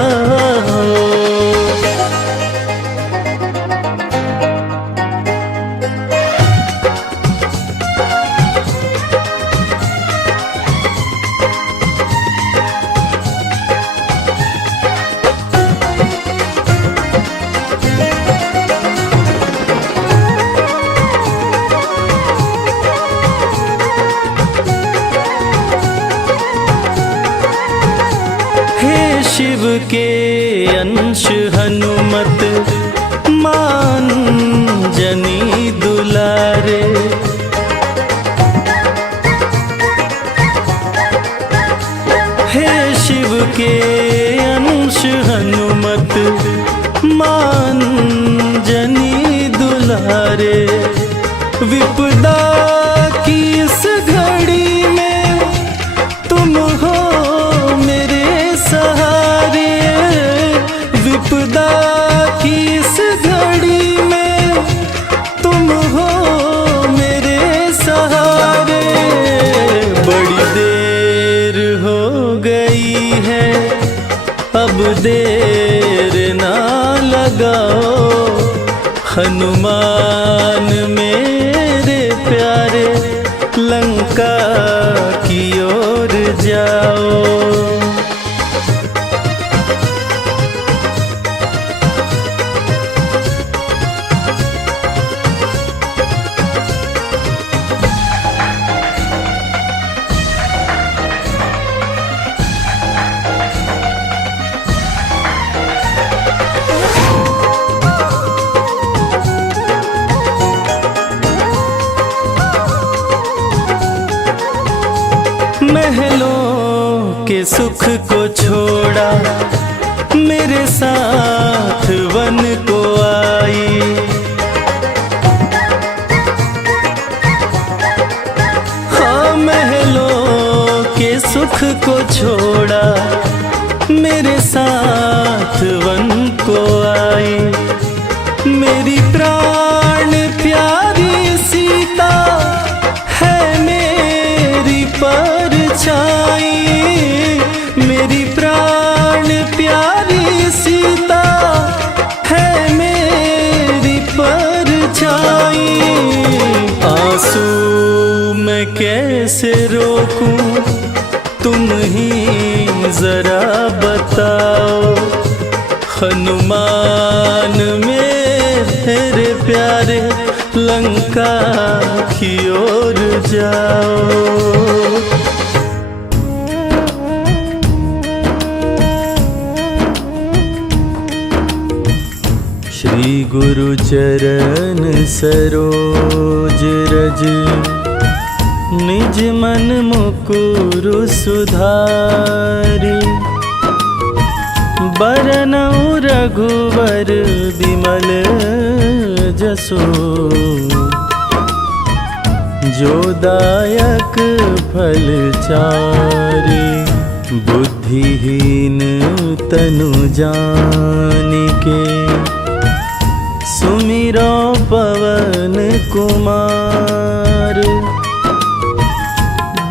शिव के अंश हनुमत मान जनी दुलारे। हे शिव के अंश हनुमत मान जनी दुलारे। विपदा की इस घड़ी में तुम हो मेरे सहारे। विपदा की इस घड़ी में तुम हो मेरे सहारे। बड़ी देर हो गई है अब देर ना लगाओ। हनुमान मेरे लंका की ओर जाओ। महलों के सुख को छोड़ा, मेरे साथ वन को आई। हाँ, महलों के सुख को छोड़ा, मेरे साथ वन को आई। मेरी प्राण प्यारी सीता है मेरी परछाई। मेरी प्राण प्यारी सीता है मेरी परछाई। आंसू मैं कैसे रोकूं, तुम ही जरा बताओ। हनुमान मेरे प्यारे, लंका की ओर जाओ। श्री गुरु चरण सरोज रज, निज मन मुकुरु सुधारी। बरनउँ रघुवर बिमल जसो, जो दायक फल चारि। बुद्धिहीन तनु जानिके, सुमिरो पवन कुमार।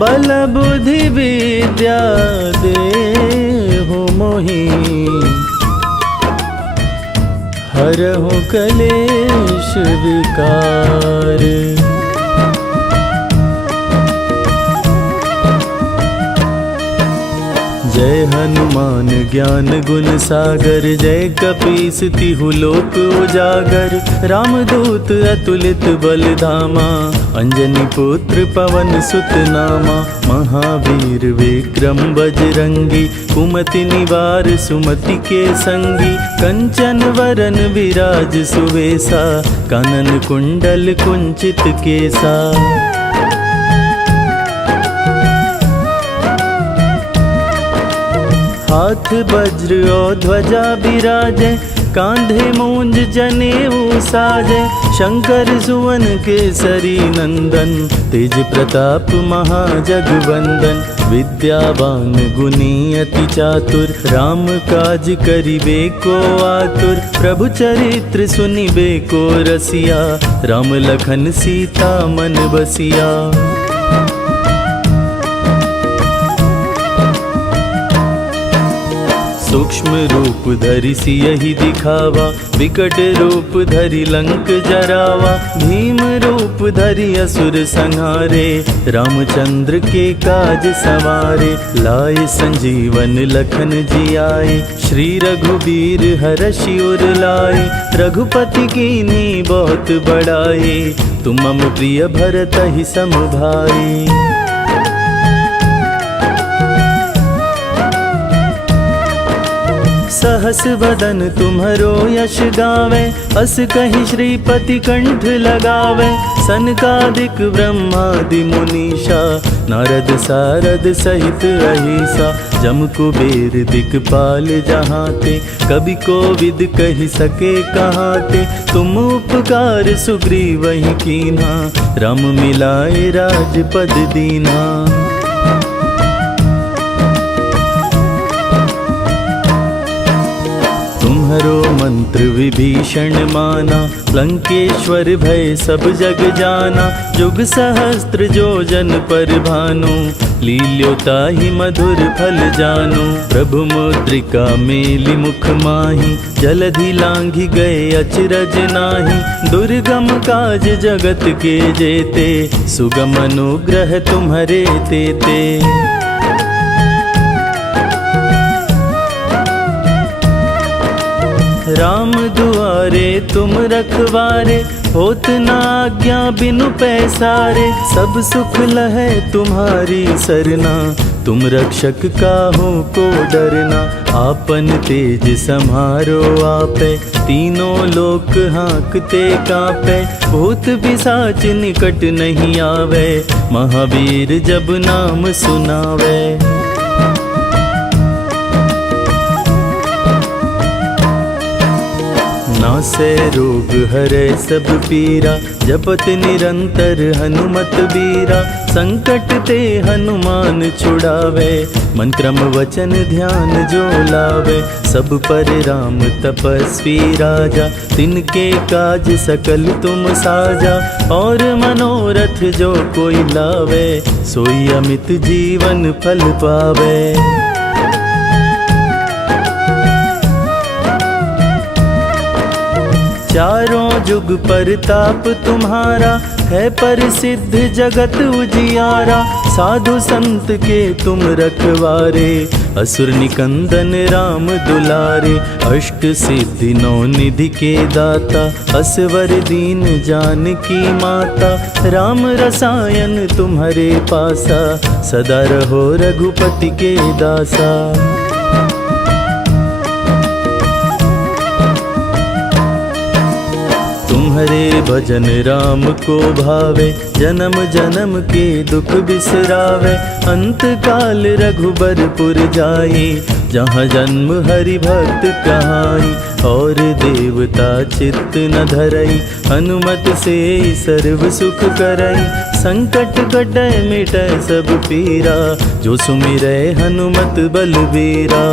बल बुद्धि विद्या देहु मोहि, हरहु कलेश विकार। जय हनुमान ज्ञान गुण सागर, जय कपीस तिहु लोक उजागर। रामदूत अतुलित बल धामा, अंजनी पुत्र पवन सुत नामा। महावीर विक्रम बजरंगी, कुमति निवार सुमति के संगी। कंचन वरन विराज सुवेसा, कानन कुंडल कुंचित केसा। हाथ वज्र और ध्वजा बिराजे, कांधे मूंज जनेऊ साजे। शंकर सुवन केसरी नंदन, तेज प्रताप महाजगवंदन। विद्यावान गुणी अति चातुर, राम काज करिबे को आतुर। प्रभु चरित्र सुनिबे को रसिया, राम लखन सीता मन बसिया। सूक्ष्म रूप धरि सियहि दिखावा, विकट रूप धरि लंक जरावा। भीम रूप धरि असुर संहारे, रामचंद्र के काज सवारे। लाए संजीवन लखन जियाए, श्री रघुबीर हरषि उर लाए। रघुपति कीन्ही बहुत बड़ाई, तुम मम प्रिय भरतहि सम भाई। सहस बदन तुम्हरो यश गावे, अस कहि श्रीपति कंठ लगावे। सनकादिक ब्रह्मादि मुनीषा, नारद सारद सहित अहिसा। जम कुबेर दिक्पाल जहाते, कवि कोविद कहि सके कहाते। तुम उपकार सुग्रीवहि कीन्हा, राम मिलाए राजपद दीन्हा। तुम्हरो मंत्र विभीषण माना, लंकेश्वर भय सब जग जाना। जुग सहस्त्र जो जन पर भानु, लील्योताहि मधुर फल जानो, प्रभु मुद्रिका मेलि मुख माहि, जलधि लांघि गए अचरज नाही। दुर्गम काज जगत के जेते, सुगम अनुग्रह तुम्हरे तेते। राम दुआरे तुम रखवारे, होत न आज्ञा बिनु पैसारे। सब सुख लहै तुम्हारी सरना, तुम रक्षक काहू को डरना। आपन तेज सम्हारो आपे, तीनों लोक हाँकते कांपे। भूत पिशाच निकट नहीं आवे, महावीर जब नाम सुनावे। नासै रोग हरै सब पीरा, जपत निरंतर हनुमत बीरा। संकट ते हनुमान छुड़ावे, मन क्रम वचन ध्यान जो लावे। सब पर राम तपस्वी राजा, तिनके काज सकल तुम साजा। और मनोरथ जो कोई लावे, सोई अमित जीवन फल पावे। चारों जुग परताप तुम्हारा, है प्रसिद्ध जगत उजियारा। साधु संत के तुम रखवारे, असुर निकंदन राम दुलारे। अष्ट सिद्धि नौ निधि के दाता, असवर दीन जानकी माता। राम रसायन तुम्हारे पासा, सदा रहो रघुपति के दासा। तुम्हारे भजन राम को भावे, जन्म जन्म के दुख बिसरावे। अंत काल रघुबरपुर जाई, जहाँ जन्म हरि भक्त कहाई। और देवता चित्त न धरई, हनुमत से सर्व सुख करई। संकट कटै मिटै सब पीरा, जो सुमिरै हनुमत बलबीरा।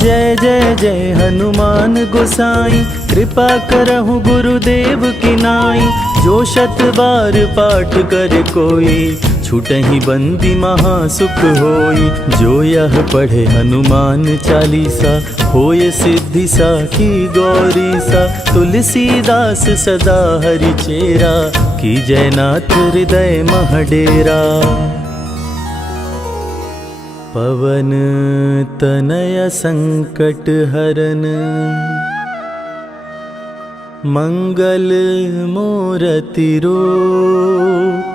जय जय जय हनुमान गोसाई, कृपा करहु गुरुदेव की नाई। जो शत बार पाठ करे कोई, छूटहि बंदी महासुख होई। जो यह पढ़े हनुमान चालीसा, होय सिद्धि साखी गौरी सा। तुलसीदास सदा हरि चेरा, की जयनाथ हृदय मह डेरा। पवन तनय संकट हरन, मंगल मूरति रूप।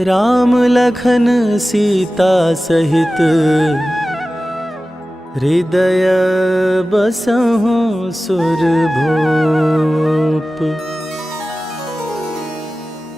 राम लखन सीता सहित, हृदय बसहु सुरभूप।